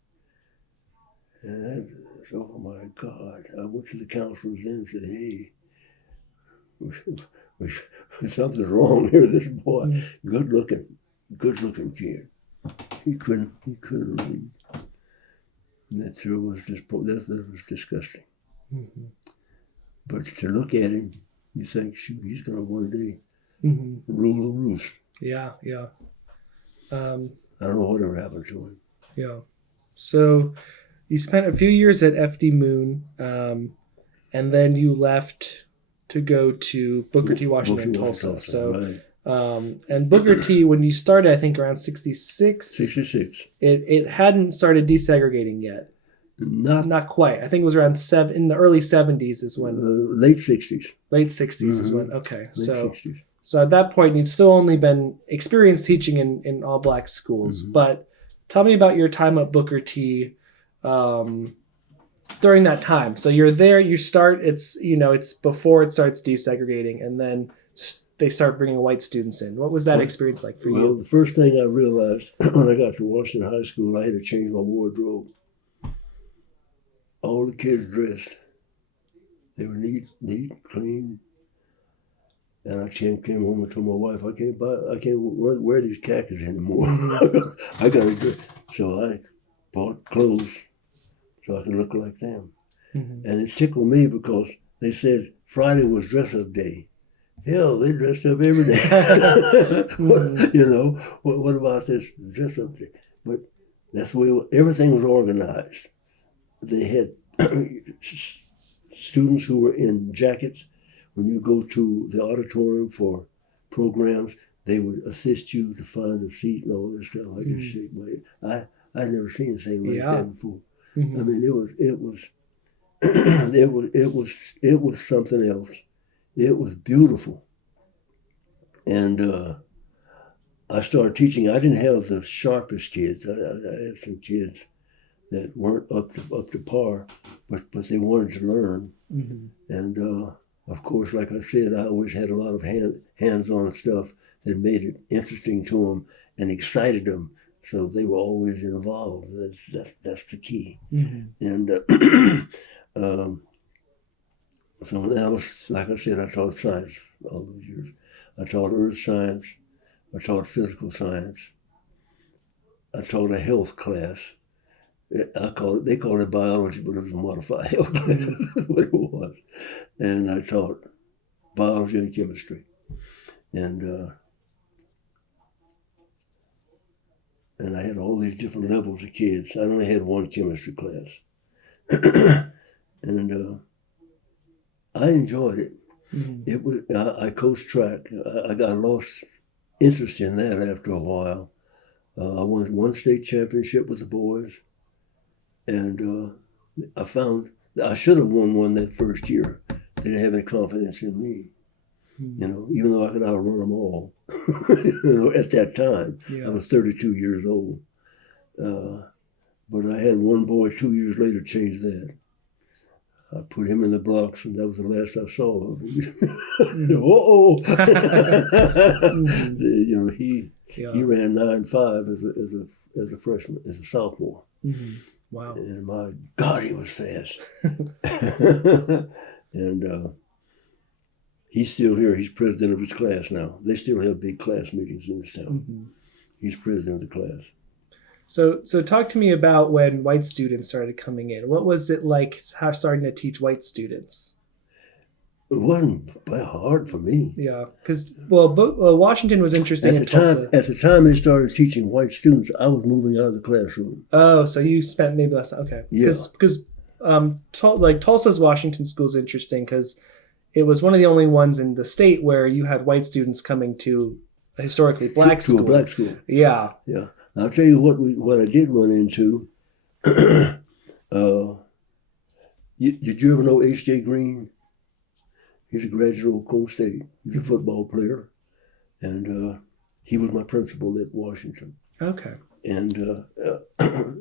And oh my God. I went to the counselors then and said, hey, something's wrong here. This boy, good looking kid. He couldn't read. And that was disgusting. But to look at him, you think, shoot, he's going to one day rule the roost. Yeah. I don't know whatever happened to him. Yeah. So you spent a few years at FD Moon, and then you left to go to Booker T. Washington, Tulsa. So, right. And Booker T, when you started, I think around 66. 66. It hadn't started desegregating yet. Not quite. I think it was around in the early 70s is when. Late 60s. Late 60s is when. Okay. Late 60s. So at that point, you'd still only been experienced teaching in all black schools. But tell me about your time at Booker T during that time. So you're there, you start, it's before it starts desegregating, and then they start bringing white students in. What was that experience like for you? Well, the first thing I realized when I got to Washington High School, I had to change my wardrobe. All the kids dressed. They were neat, clean. And I came home and told my wife, I can't wear these khakis anymore. I got to do. So I bought clothes so I could look like them. And it tickled me because they said Friday was dress-up day. Hell, they dressed up every day. What about this dress-up day? But that's the way everything was organized. They had students who were in jackets. When you go to the auditorium for programs, they would assist you to find a seat and all this stuff. I just shake my head. I'd never seen anything like that before. I mean, it was something else. It was beautiful. And I started teaching. I didn't have the sharpest kids. I had some kids that weren't up to par, but they wanted to learn. And of course, like I said, I always had a lot of hands-on stuff that made it interesting to them and excited them. So they were always involved. That's the key. And so now, like I said, I taught science all those years. I taught earth science. I taught physical science. I taught a health class. They called it biology, but it was a modified health class. That's what it was. And I taught biology and chemistry. And I had all these different levels of kids. I only had one chemistry class. And I enjoyed it. It was I coached track. I got lost interest in that after a while. I won one state championship with the boys. And I found I should have won one that first year. They didn't have any confidence in me, even though I could outrun them all. At that time, I was 32 years old. But I had one boy 2 years later change that. I put him in the blocks, and that was the last I saw of him. He ran 9.5 as a freshman, as a sophomore. Wow. And my God, he was fast. And he's still here. He's president of his class now. They still have big class meetings in this town. He's president of the class. So talk to me about when white students started coming in. What was it like starting to teach white students? It wasn't hard for me. Yeah, because Washington was interesting in Tulsa. At the time they started teaching white students, I was moving out of the classroom. Oh, so you spent maybe less time. Okay. Yeah. Because Tulsa's Washington School is interesting because it was one of the only ones in the state where you had white students coming to a historically black school. To a black school. Yeah. Yeah. I'll tell you what I did run into. Did you ever know H.J. Green? He's a graduate of Oklahoma State. He's a football player. And he was my principal at Washington. Okay. And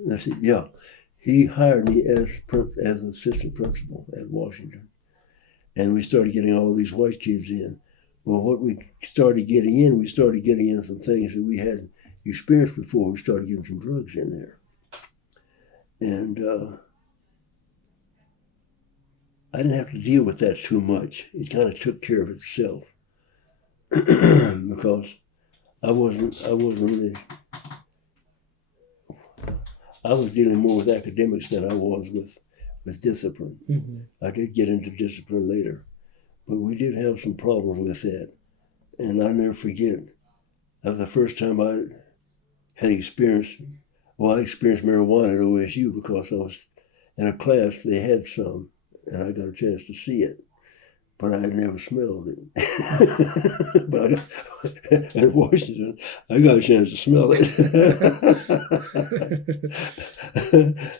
let's see, yeah. He hired me as assistant principal at Washington. And we started getting all these white kids in. Well, what we started getting in some things that we hadn't experienced before. We started getting some drugs in there. And I didn't have to deal with that too much. It kind of took care of itself. Because I was dealing more with academics than I was with discipline. Mm-hmm. I did get into discipline later, but we did have some problems with that. And I'll never forget, that was the first time I had experienced marijuana at OSU because I was in a class, they had some, and I got a chance to see it. But I had never smelled it. But at Washington, I got a chance to smell it.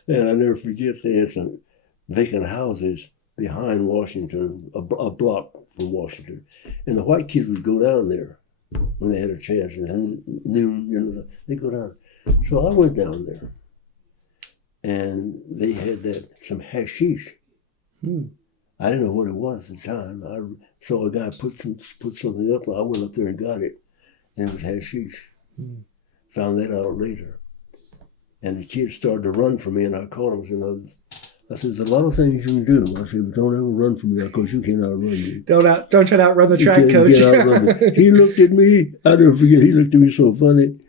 And I never forget, they had some vacant houses behind Washington, a block from Washington. And the white kids would go down there when they had a chance. And noon, they'd go down. So I went down there. And they had some hashish. I didn't know what it was at the time. I saw a guy put something up. I went up there and got it, and it was hashish. Found that out later. And the kids started to run from me, and I called them. And I said, "There's a lot of things you can do." I said, "But don't ever run from me, because you can't outrun me. Don't try to outrun the track coach." He looked at me. I never forget. He looked at me so funny.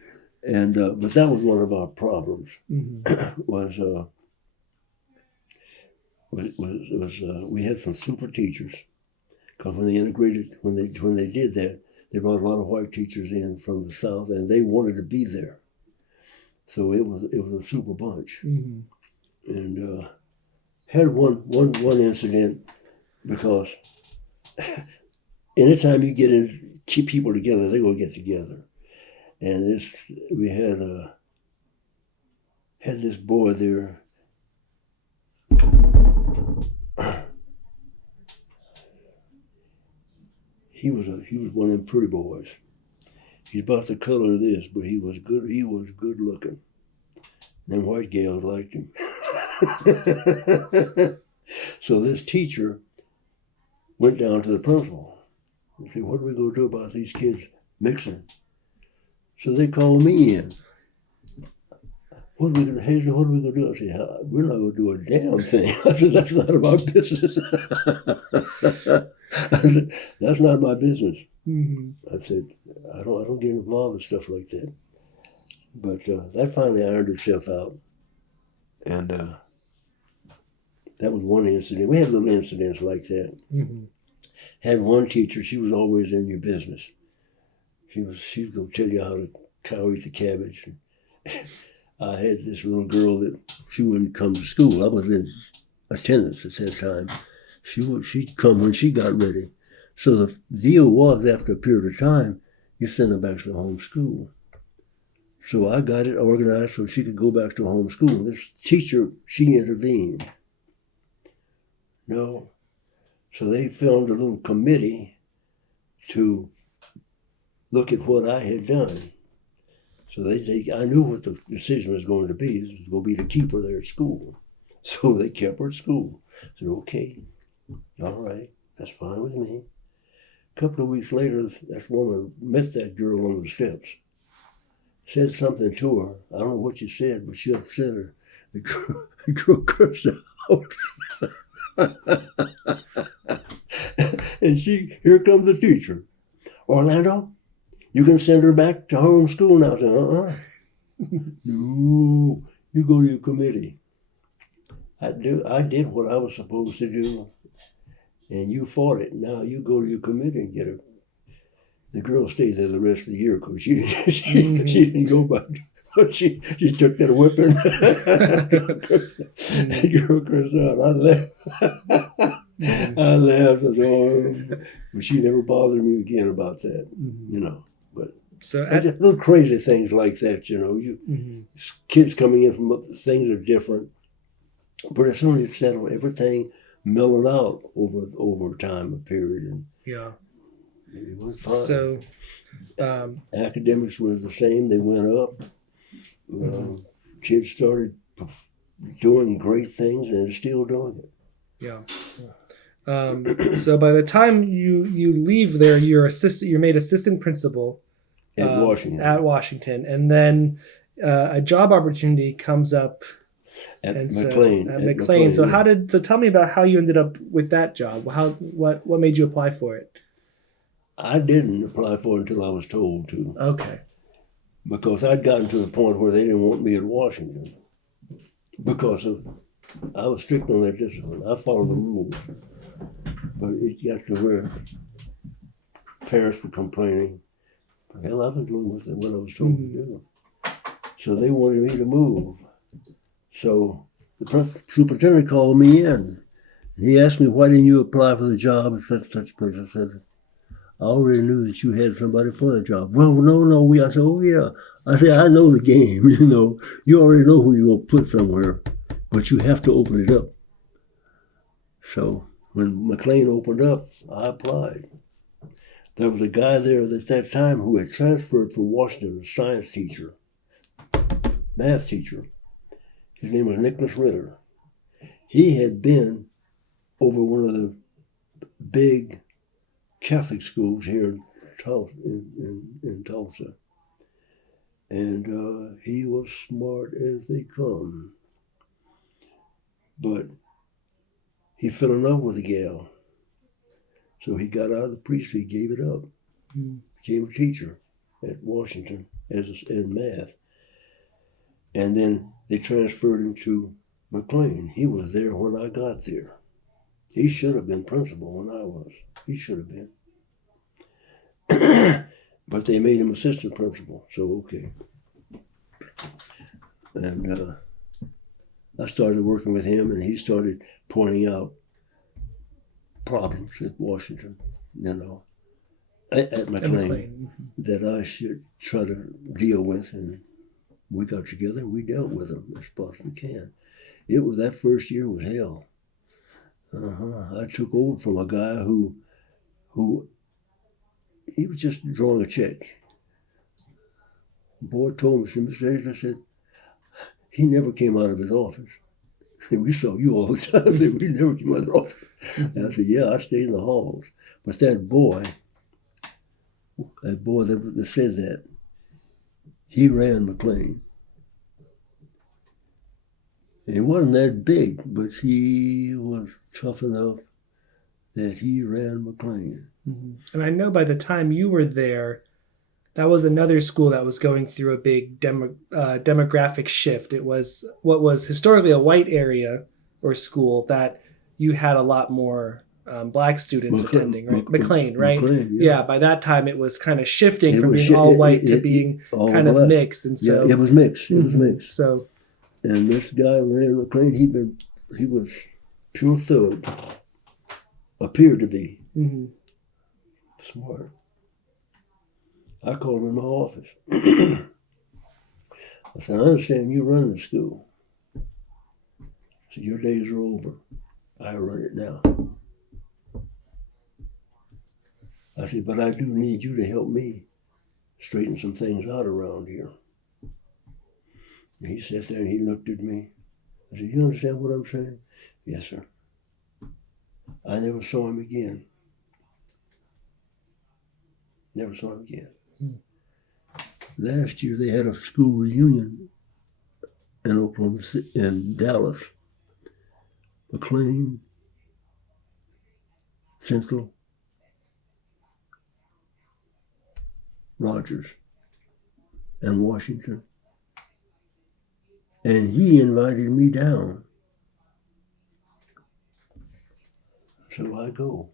And but that was one of our problems. We had some super teachers, because when they integrated, when they did that, they brought a lot of white teachers in from the South, and they wanted to be there. So it was a super bunch. And had one incident, because anytime you get in, keep people together, they're gonna get together. And we had this boy there. He was one of them pretty boys. He's about the color of this, but he was good. He was good looking. Them white gals liked him. So this teacher went down to the principal and said, "What are we going to do about these kids mixing?" So they called me in. What are we going to do? I said, "We're not going to do a damn thing." I said, "That's not our business." I said, "That's not my business." I said, I don't get involved in stuff like that. But that finally ironed itself out. And that was one incident. We had little incidents like that. Had one teacher, she was always in your business. She was going to tell you how to cow eat the cabbage. I had this little girl that she wouldn't come to school. I was in attendance at that time. She'd come when she got ready. So the deal was, after a period of time, you send her back to home school. So I got it organized so she could go back to home school. This teacher, she intervened. No. So they formed a little committee to look at what I had done. So I knew what the decision was going to be. It was going to be to keep her there at school. So they kept her at school. I said, "Okay, all right, that's fine with me." A couple of weeks later, that woman met that girl on the steps, said something to her. I don't know what she said, but she upset her. The girl cursed out. And here comes the teacher. "Orlando, You can send her back to her own school now. I said, no, you go to your committee. I did what I was supposed to do, and you fought it. Now you go to your committee and get her. The girl stayed there the rest of the year because she didn't go back. She took that whipping. The girl cursed out. I laughed. I laughed at her, but she never bothered me again about that. You know, but So just little crazy things like that. You know, kids coming in from things are different, but as soon as you settle, everything mellowed out over time, a period, and yeah. it was fine. So Academics was the same. They went up. Kids started doing great things, and they're still doing it. yeah. So by the time you leave there, you're made assistant principal At Washington, and then a job opportunity comes up at McClain. McClain. At McClain. So yeah. so tell me about how you ended up with that job. What made you apply for it? I didn't apply for it until I was told to. Okay. Because I'd gotten to the point where they didn't want me at Washington. Because I was strict on that discipline. I followed the rules. But it got to where parents were complaining. Hell, I was doing what I was told to do. So they wanted me to move. So the superintendent called me in. And he asked me, why didn't you apply for the job at such place? I said, I already knew that you had somebody for the job. Well, no. I said, oh, yeah. I said, I know the game, you know. You already know who you're going to put somewhere, but you have to open it up. So when McClain opened up, I applied. There was a guy there at that time who had transferred from Washington, a science teacher, math teacher. His name was Nicholas Ritter. He had been over one of the big Catholic schools here in Tulsa. And he was smart as they come. But he fell in love with a gal. So he got out of the priesthood, gave it up. Became a teacher at Washington in math. And then they transferred him to McClain. He was there when I got there. He should have been principal when I was. He should have been. But they made him assistant principal, so okay. And I started working with him, and he started pointing out problems at Washington, you know, at McClain, that I should try to deal with. And we got together, we dealt with them as best we can. It was, that first year was hell. I took over from a guy who he was just drawing a check. The boy told me, Mr. Hayes, I said, he never came out of his office. We saw you all the time. I said, we never came out of the office. And I said, yeah, I stayed in the halls. But that boy that said that, he ran McClain. And he wasn't that big, but he was tough enough that he ran McClain. And I know by the time you were there, that was another school that was going through a big demographic shift. It was what was historically a white area or school that you had a lot more black students attending, right? McClain, right? McClain, yeah. By that time, it was kind of shifting from being all white to being kind of mixed, and so it was mixed. It was mixed. So, and this guy ran McClain. He was pure thug. Appeared to be smart. I called him in my office. I said, I understand you run the school. I said, your days are over. I run it now. I said, but I do need you to help me straighten some things out around here. And he sat there and he looked at me. I said, you understand what I'm saying? Yes, sir. I never saw him again. Never saw him again. Last year they had a school reunion in Oklahoma City, in Dallas. McClain, Central, Rogers and Washington. And he invited me down. So I go.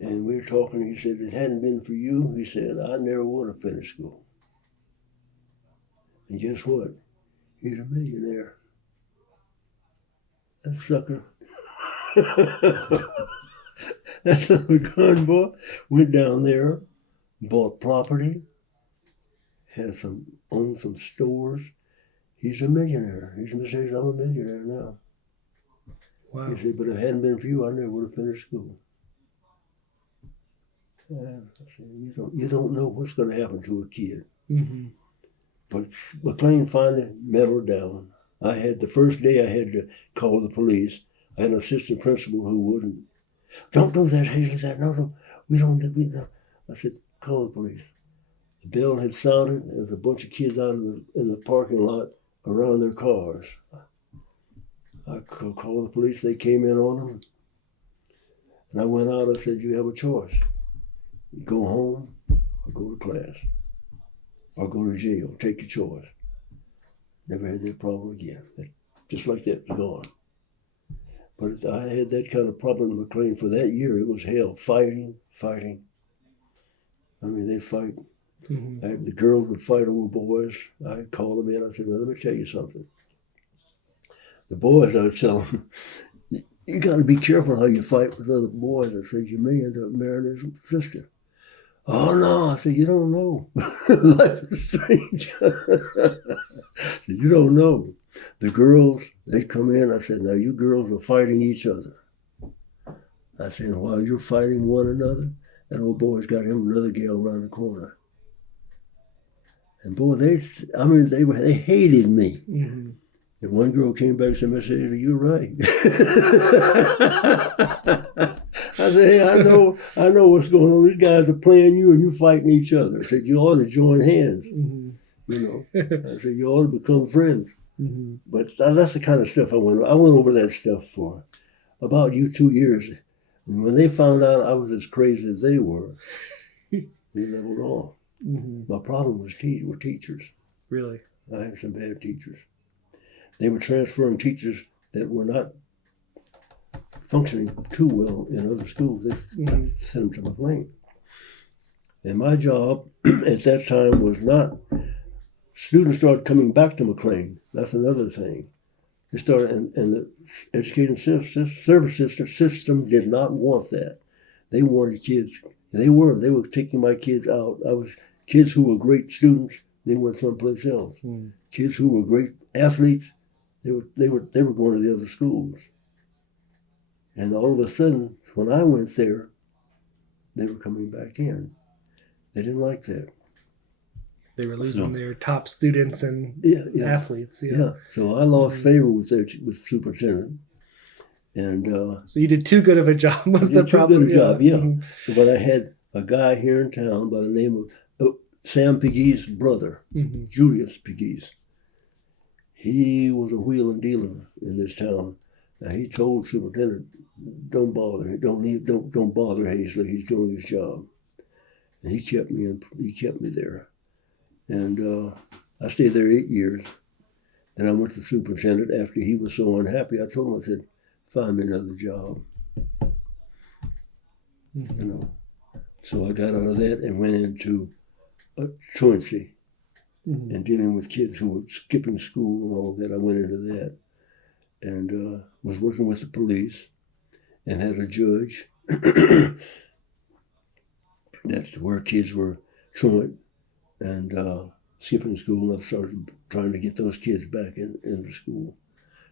And we were talking, he said, it hadn't been for you, he said, I never would have finished school. And guess what? He's a millionaire. That sucker. That sucker gun boy went down there, bought property, owned some stores. He's a millionaire. He says, I'm a millionaire now. Wow. He said, but if it hadn't been for you, I never would have finished school. I said, you don't know what's going to happen to a kid. Mm-hmm. But McClain finally mellowed down. The first day I had to call the police. I had an assistant principal who wouldn't. Don't do that, Hazley. No, we don't. I said, call the police. The bell had sounded. There was a bunch of kids out in the parking lot around their cars. I called the police. They came in on them. And I went out. I said, you have a choice. You go home or go to class or go to jail. Take your choice. Never had that problem again. Just like that, it's gone. But I had that kind of problem in McClain for that year. It was hell, fighting. I mean, they fight. Mm-hmm. The girls would fight over boys. I'd call them in. I said, well, let me tell you something. The boys, I would tell them, you got to be careful how you fight with other boys. I said, you may end up marrying his sister. Oh, no. I said, you don't know. Life is strange. You don't know. The girls, they'd come in. I said, now you girls are fighting each other. I said, while you're fighting one another, that old boy's got him another gal around the corner. And boy, they hated me. Mm-hmm. And one girl came back and said, Miss Enid, you're right. I said, hey, I know what's going on. These guys are playing you and you fighting each other. I said, you ought to join hands. Mm-hmm. You know, I said, you ought to become friends. Mm-hmm. But that's the kind of stuff I went over that stuff for about 2 years. And when they found out I was as crazy as they were, they leveled off. Mm-hmm. My problem were teachers. Really? I had some bad teachers. They were transferring teachers that were not functioning too well in other schools. They sent them to McClain. And my job at that time was not, students started coming back to McClain. That's another thing. They started, and the education service system did not want that. They wanted kids, they were taking my kids out. Kids who were great students, they went someplace else. Mm. Kids who were great athletes, they were going to the other schools. And all of a sudden, when I went there, they were coming back in. They didn't like that. They were losing their top students and athletes. Yeah. So I lost favor with superintendent. And so you did too good of a job was the problem. Too good a job, yeah. Mm-hmm. But I had a guy here in town by the name of Sam Pegues' brother, mm-hmm. Julius Pegues. He was a wheeling dealer in this town. Now he told superintendent, don't bother Hazley. He's doing his job. And he kept me there. And I stayed there 8 years. And I went to the superintendent after he was so unhappy. I told him, I said, find me another job. Mm-hmm. You know. So I got out of that and went into truancy. Mm-hmm. And dealing with kids who were skipping school and all that. I went into that. And was working with the police and had a judge. That's where kids were truant and skipping school. And I started trying to get those kids back into school.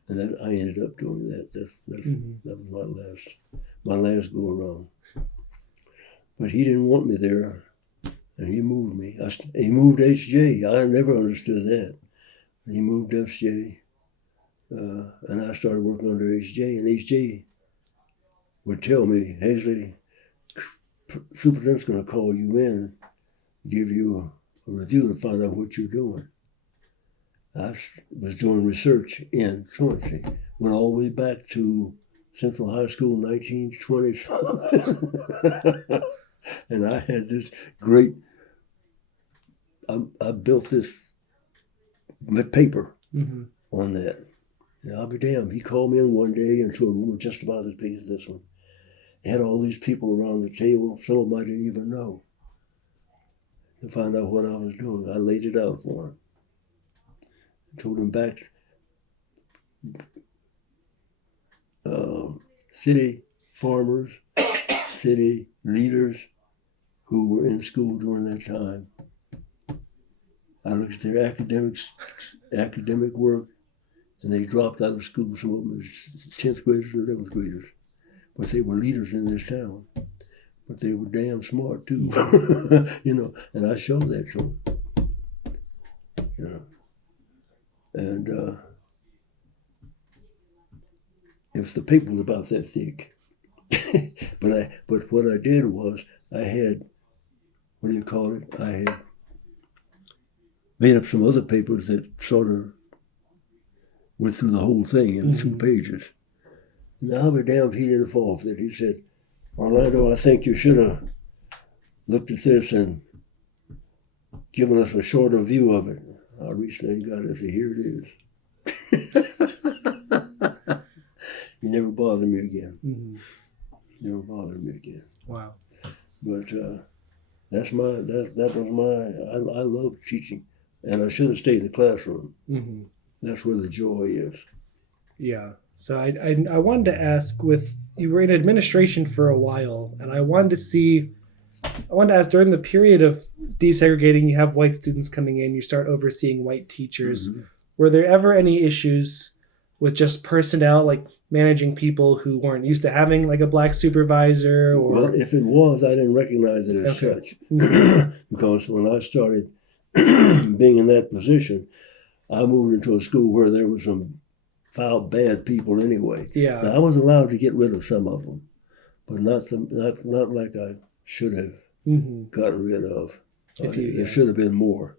And that I ended up doing that. That was my last go around. But he didn't want me there. And he moved me. He moved HJ. I never understood that. He moved FJ. And I started working under HJ. And HJ would tell me, Hazley, superintendent's going to call you in, give you a review to find out what you're doing. I was doing research in truancy. Went all the way back to Central High School, 1920. And I had this great, I built this paper on that. And I'll be damned. He called me in one day into a room just about as big as this one. He had all these people around the table. Some of them I didn't even know. To find out what I was doing, I laid it out for him. Told him back, city farmers, city leaders who were in school during that time. I looked at their academic work, and they dropped out of school. Some of them was 10th graders and 11th graders. But they were leaders in this town. But they were damn smart too, you know, and I showed that to them. You know. And if the paper was about that thick. but what I did was I had, what do you call it? I had made up some other papers that sort of went through the whole thing in 2 pages. And I'll be damned if he didn't fall for it. He said, Orlando, I think you should have looked at this and given us a shorter view of it. I reached there and got it and said, here it is. He never bothered me again. He never bothered me again. Wow. But that was my, I love teaching. And I should have stayed in the classroom. That's where the joy is. Yeah. So I wanted to ask, you were in administration for a while, and I wanted to ask, during the period of desegregating, you have white students coming in, you start overseeing white teachers. Were there ever any issues with just personnel, like managing people who weren't used to having like a black supervisor? Or well, if it was, I didn't recognize it as such. Because when I started being in that position, I moved into a school where there was some foul, bad people anyway. Yeah. Now, I was allowed to get rid of some of them, but not like I should have gotten rid of. There should have been more.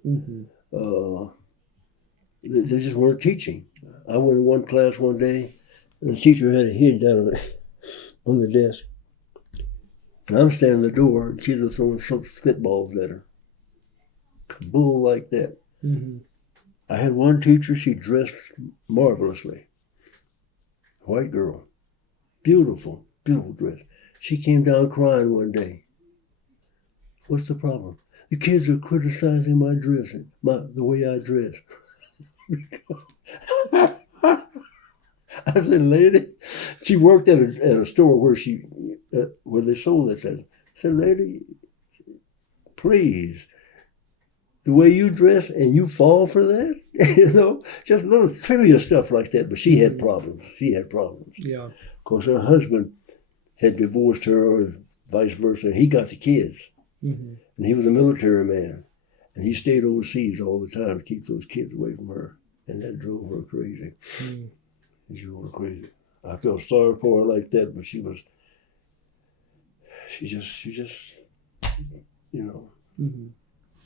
They just weren't teaching. I went in one class one day, and the teacher had a head down on the desk. And I'm standing at the door, and she was throwing some spitballs at her. Bull like that. I had one teacher, she dressed marvelously. White girl. Beautiful, beautiful dress. She came down crying one day. What's the problem? The kids are criticizing my dressing, the way I dress. I said, lady, she worked at a store where they sold it. I said, lady, please, the way you dress and you fall for that, you know, just little trivial stuff like that. But she had problems. Yeah. Of course, her husband had divorced her, or vice versa, and he got the kids. And he was a military man. And he stayed overseas all the time to keep those kids away from her. And that drove her crazy. It drove her crazy. I felt sorry for her like that, but she just, you know.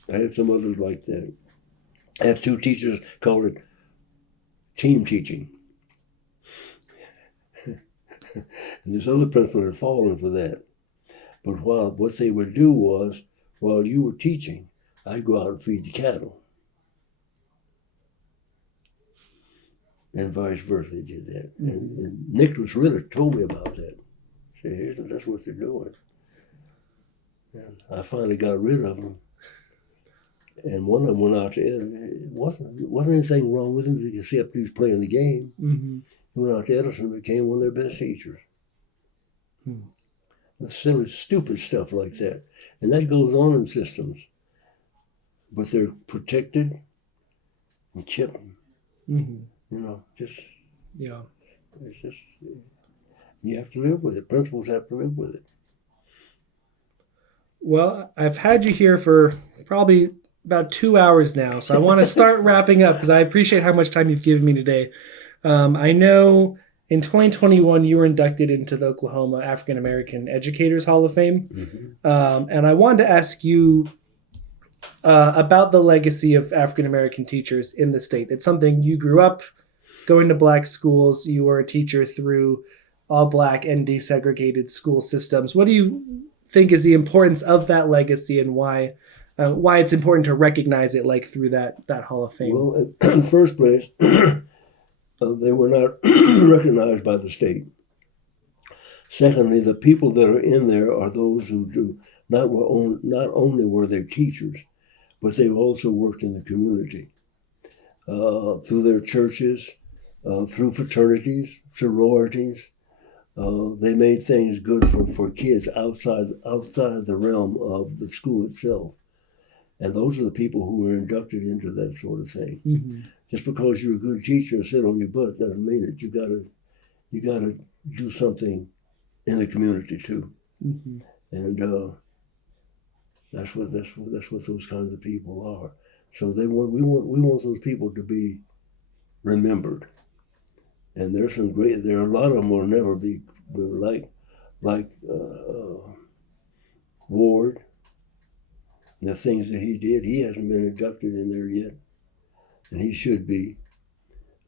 I had some others like that. I had 2 teachers called it team teaching. And this other principal had fallen for that. But what they would do was, while you were teaching, I'd go out and feed the cattle. And vice versa, they did that. And Nicholas Ritter told me about that. He said, that's what they're doing. And I finally got rid of them. And one of them went out to Edison. It wasn't anything wrong with him except he was playing the game. He went out to Edison and became one of their best teachers. Silly, stupid stuff like that. And that goes on in systems. But they're protected and kept, you know, just, it's just, you have to live with it. Principals have to live with it. Well, I've had you here for probably about 2 hours now, so I want to start wrapping up because I appreciate how much time you've given me today. I know in 2021 you were inducted into the Oklahoma African American Educators Hall of Fame, and I wanted to ask you about the legacy of African American teachers in the state. It's something you grew up going to black schools. You were a teacher through all black and desegregated school systems. What do you think is the importance of that legacy, and why it's important to recognize it like through that Hall of Fame? Well, in the first place, they were not recognized by the state. Secondly, the people that are in there are those who do not only were they teachers, but they also worked in the community through their churches, through fraternities, sororities. They made things good for kids outside the realm of the school itself. And those are the people who were inducted into that sort of thing. Mm-hmm. Just because you're a good teacher and sit on your butt doesn't mean it. You gotta do something in the community too. Mm-hmm. And that's what those kinds of people are. So we want those people to be remembered. And there are a lot of them will never be like Ward. And the things that he did, he hasn't been inducted in there yet, and he should be.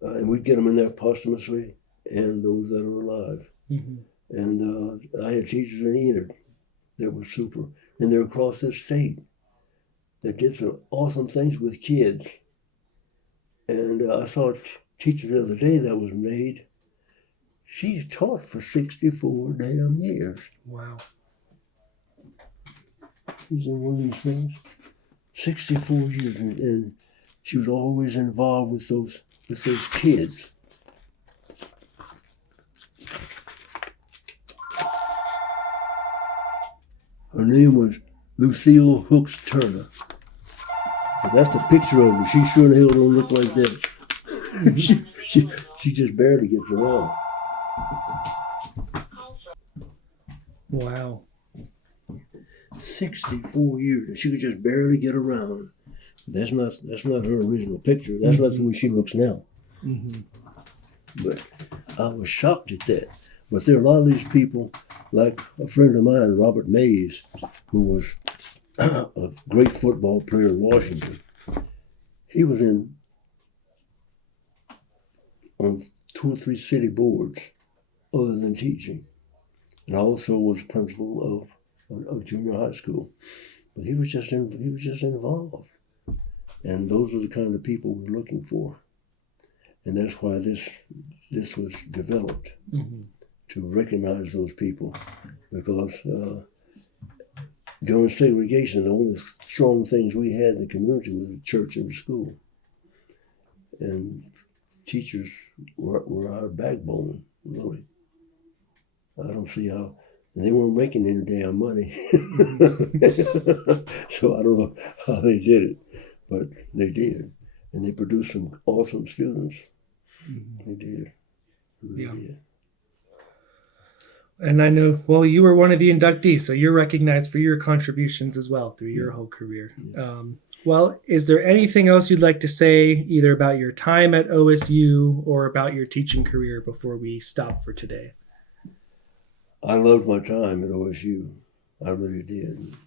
And we get them in there posthumously, and those that are alive. Mm-hmm. And I had teachers in Enid that were super, and they're across this state that did some awesome things with kids. And I saw a teacher the other day that was made. She taught for 64 damn years. Wow. She's in one of these things. 64 years, and she was always involved with those kids. Her name was Lucille Hooks Turner. And that's the picture of her. She sure the hell don't look like that. she just barely gets around. Wow. 64 years, and she could just barely get around. That's not her original picture. That's not the way she looks now. Mm-hmm. But I was shocked at that. But there are a lot of these people, like a friend of mine, Robert Mays, who was a great football player in Washington. He was on 2 or 3 city boards other than teaching, and also was principal of junior high school. But he was just involved, and those are the kind of people we're looking for, and that's why this was developed. Mm-hmm. To recognize those people, because during segregation, the only strong things we had in the community was the church and the school. And teachers were our backbone, really. I don't see how, and they weren't making any damn money. So I don't know how they did it, but they did. And they produced some awesome students. Mm-hmm. They did. Really did. And I know, well, you were one of the inductees, so you're recognized for your contributions as well through your whole career. Yeah. Well, is there anything else you'd like to say, either about your time at OSU or about your teaching career before we stop for today? I loved my time at OSU. I really did.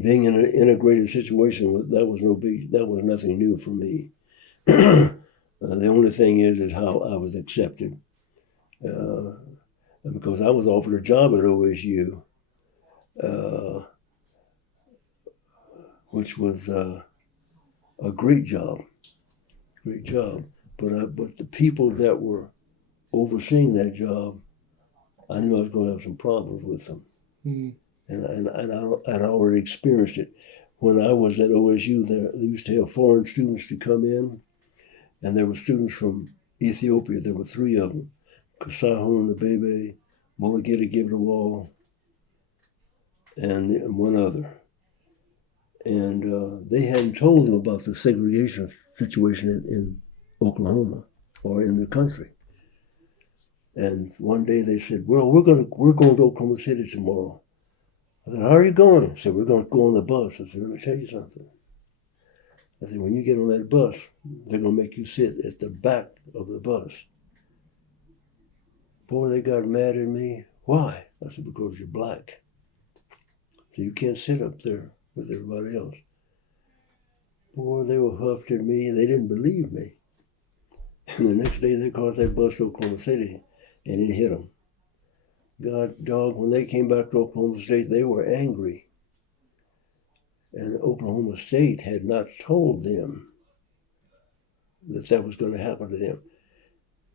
Being in an integrated situation, that was nothing new for me. The only thing is how I was accepted. Because I was offered a job at OSU, which was a great job. But the people that were overseeing that job, I knew I was going to have some problems with them. Mm. And I'd already experienced it. When I was at OSU, they used to have foreign students to come in, and there were students from Ethiopia. There were 3 of them. Kasahun the Bebe, Mulugeta Give the Wall, and one other. And they hadn't told them about the segregation situation in Oklahoma or in the country. And one day they said, "Well, we're going to Oklahoma City tomorrow." I said, "How are you going?" They said, "We're going to go on the bus." I said, "Let me tell you something." I said, "When you get on that bus, they're going to make you sit at the back of the bus." Boy, they got mad at me. Why? I said, "Because you're black. So you can't sit up there with everybody else." Boy, they were huffed at me, and they didn't believe me. And the next day, they caught that bus to Oklahoma City, and it hit them. God dog, when they came back to Oklahoma State, they were angry. And Oklahoma State had not told them that that was going to happen to them.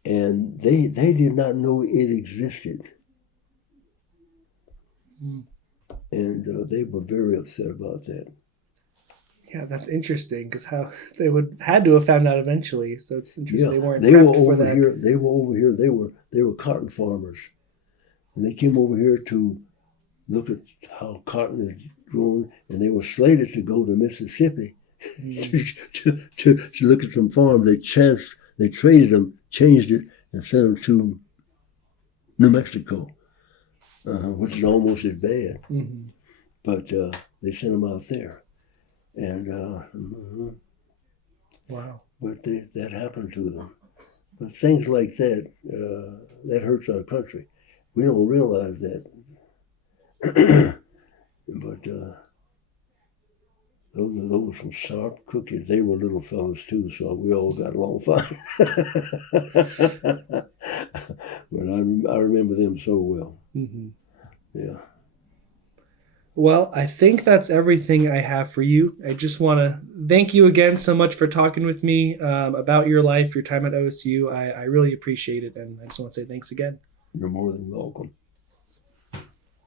And they did not know it existed. Mm. And they were very upset about that. Yeah, that's interesting because how they had to have found out eventually. So it's interesting they weren't they were prepped for over that. here. They were over here. They were cotton farmers, and they came over here to look at how cotton is grown, and they were slated to go to Mississippi to look at some farms. They traded them, changed it, and sent them to New Mexico, which is almost as bad. Mm-hmm. But they sent them out there, and Wow. but that happened to them. But things like that that hurts our country. We don't realize that. But those were some sharp cookies. They were little fellas too, so we all got along fine. But I remember them so well. Mm-hmm. Yeah. Well, I think that's everything I have for you. I just want to thank you again so much for talking with me about your life, your time at OSU. I really appreciate it, and I just want to say thanks again. You're more than welcome.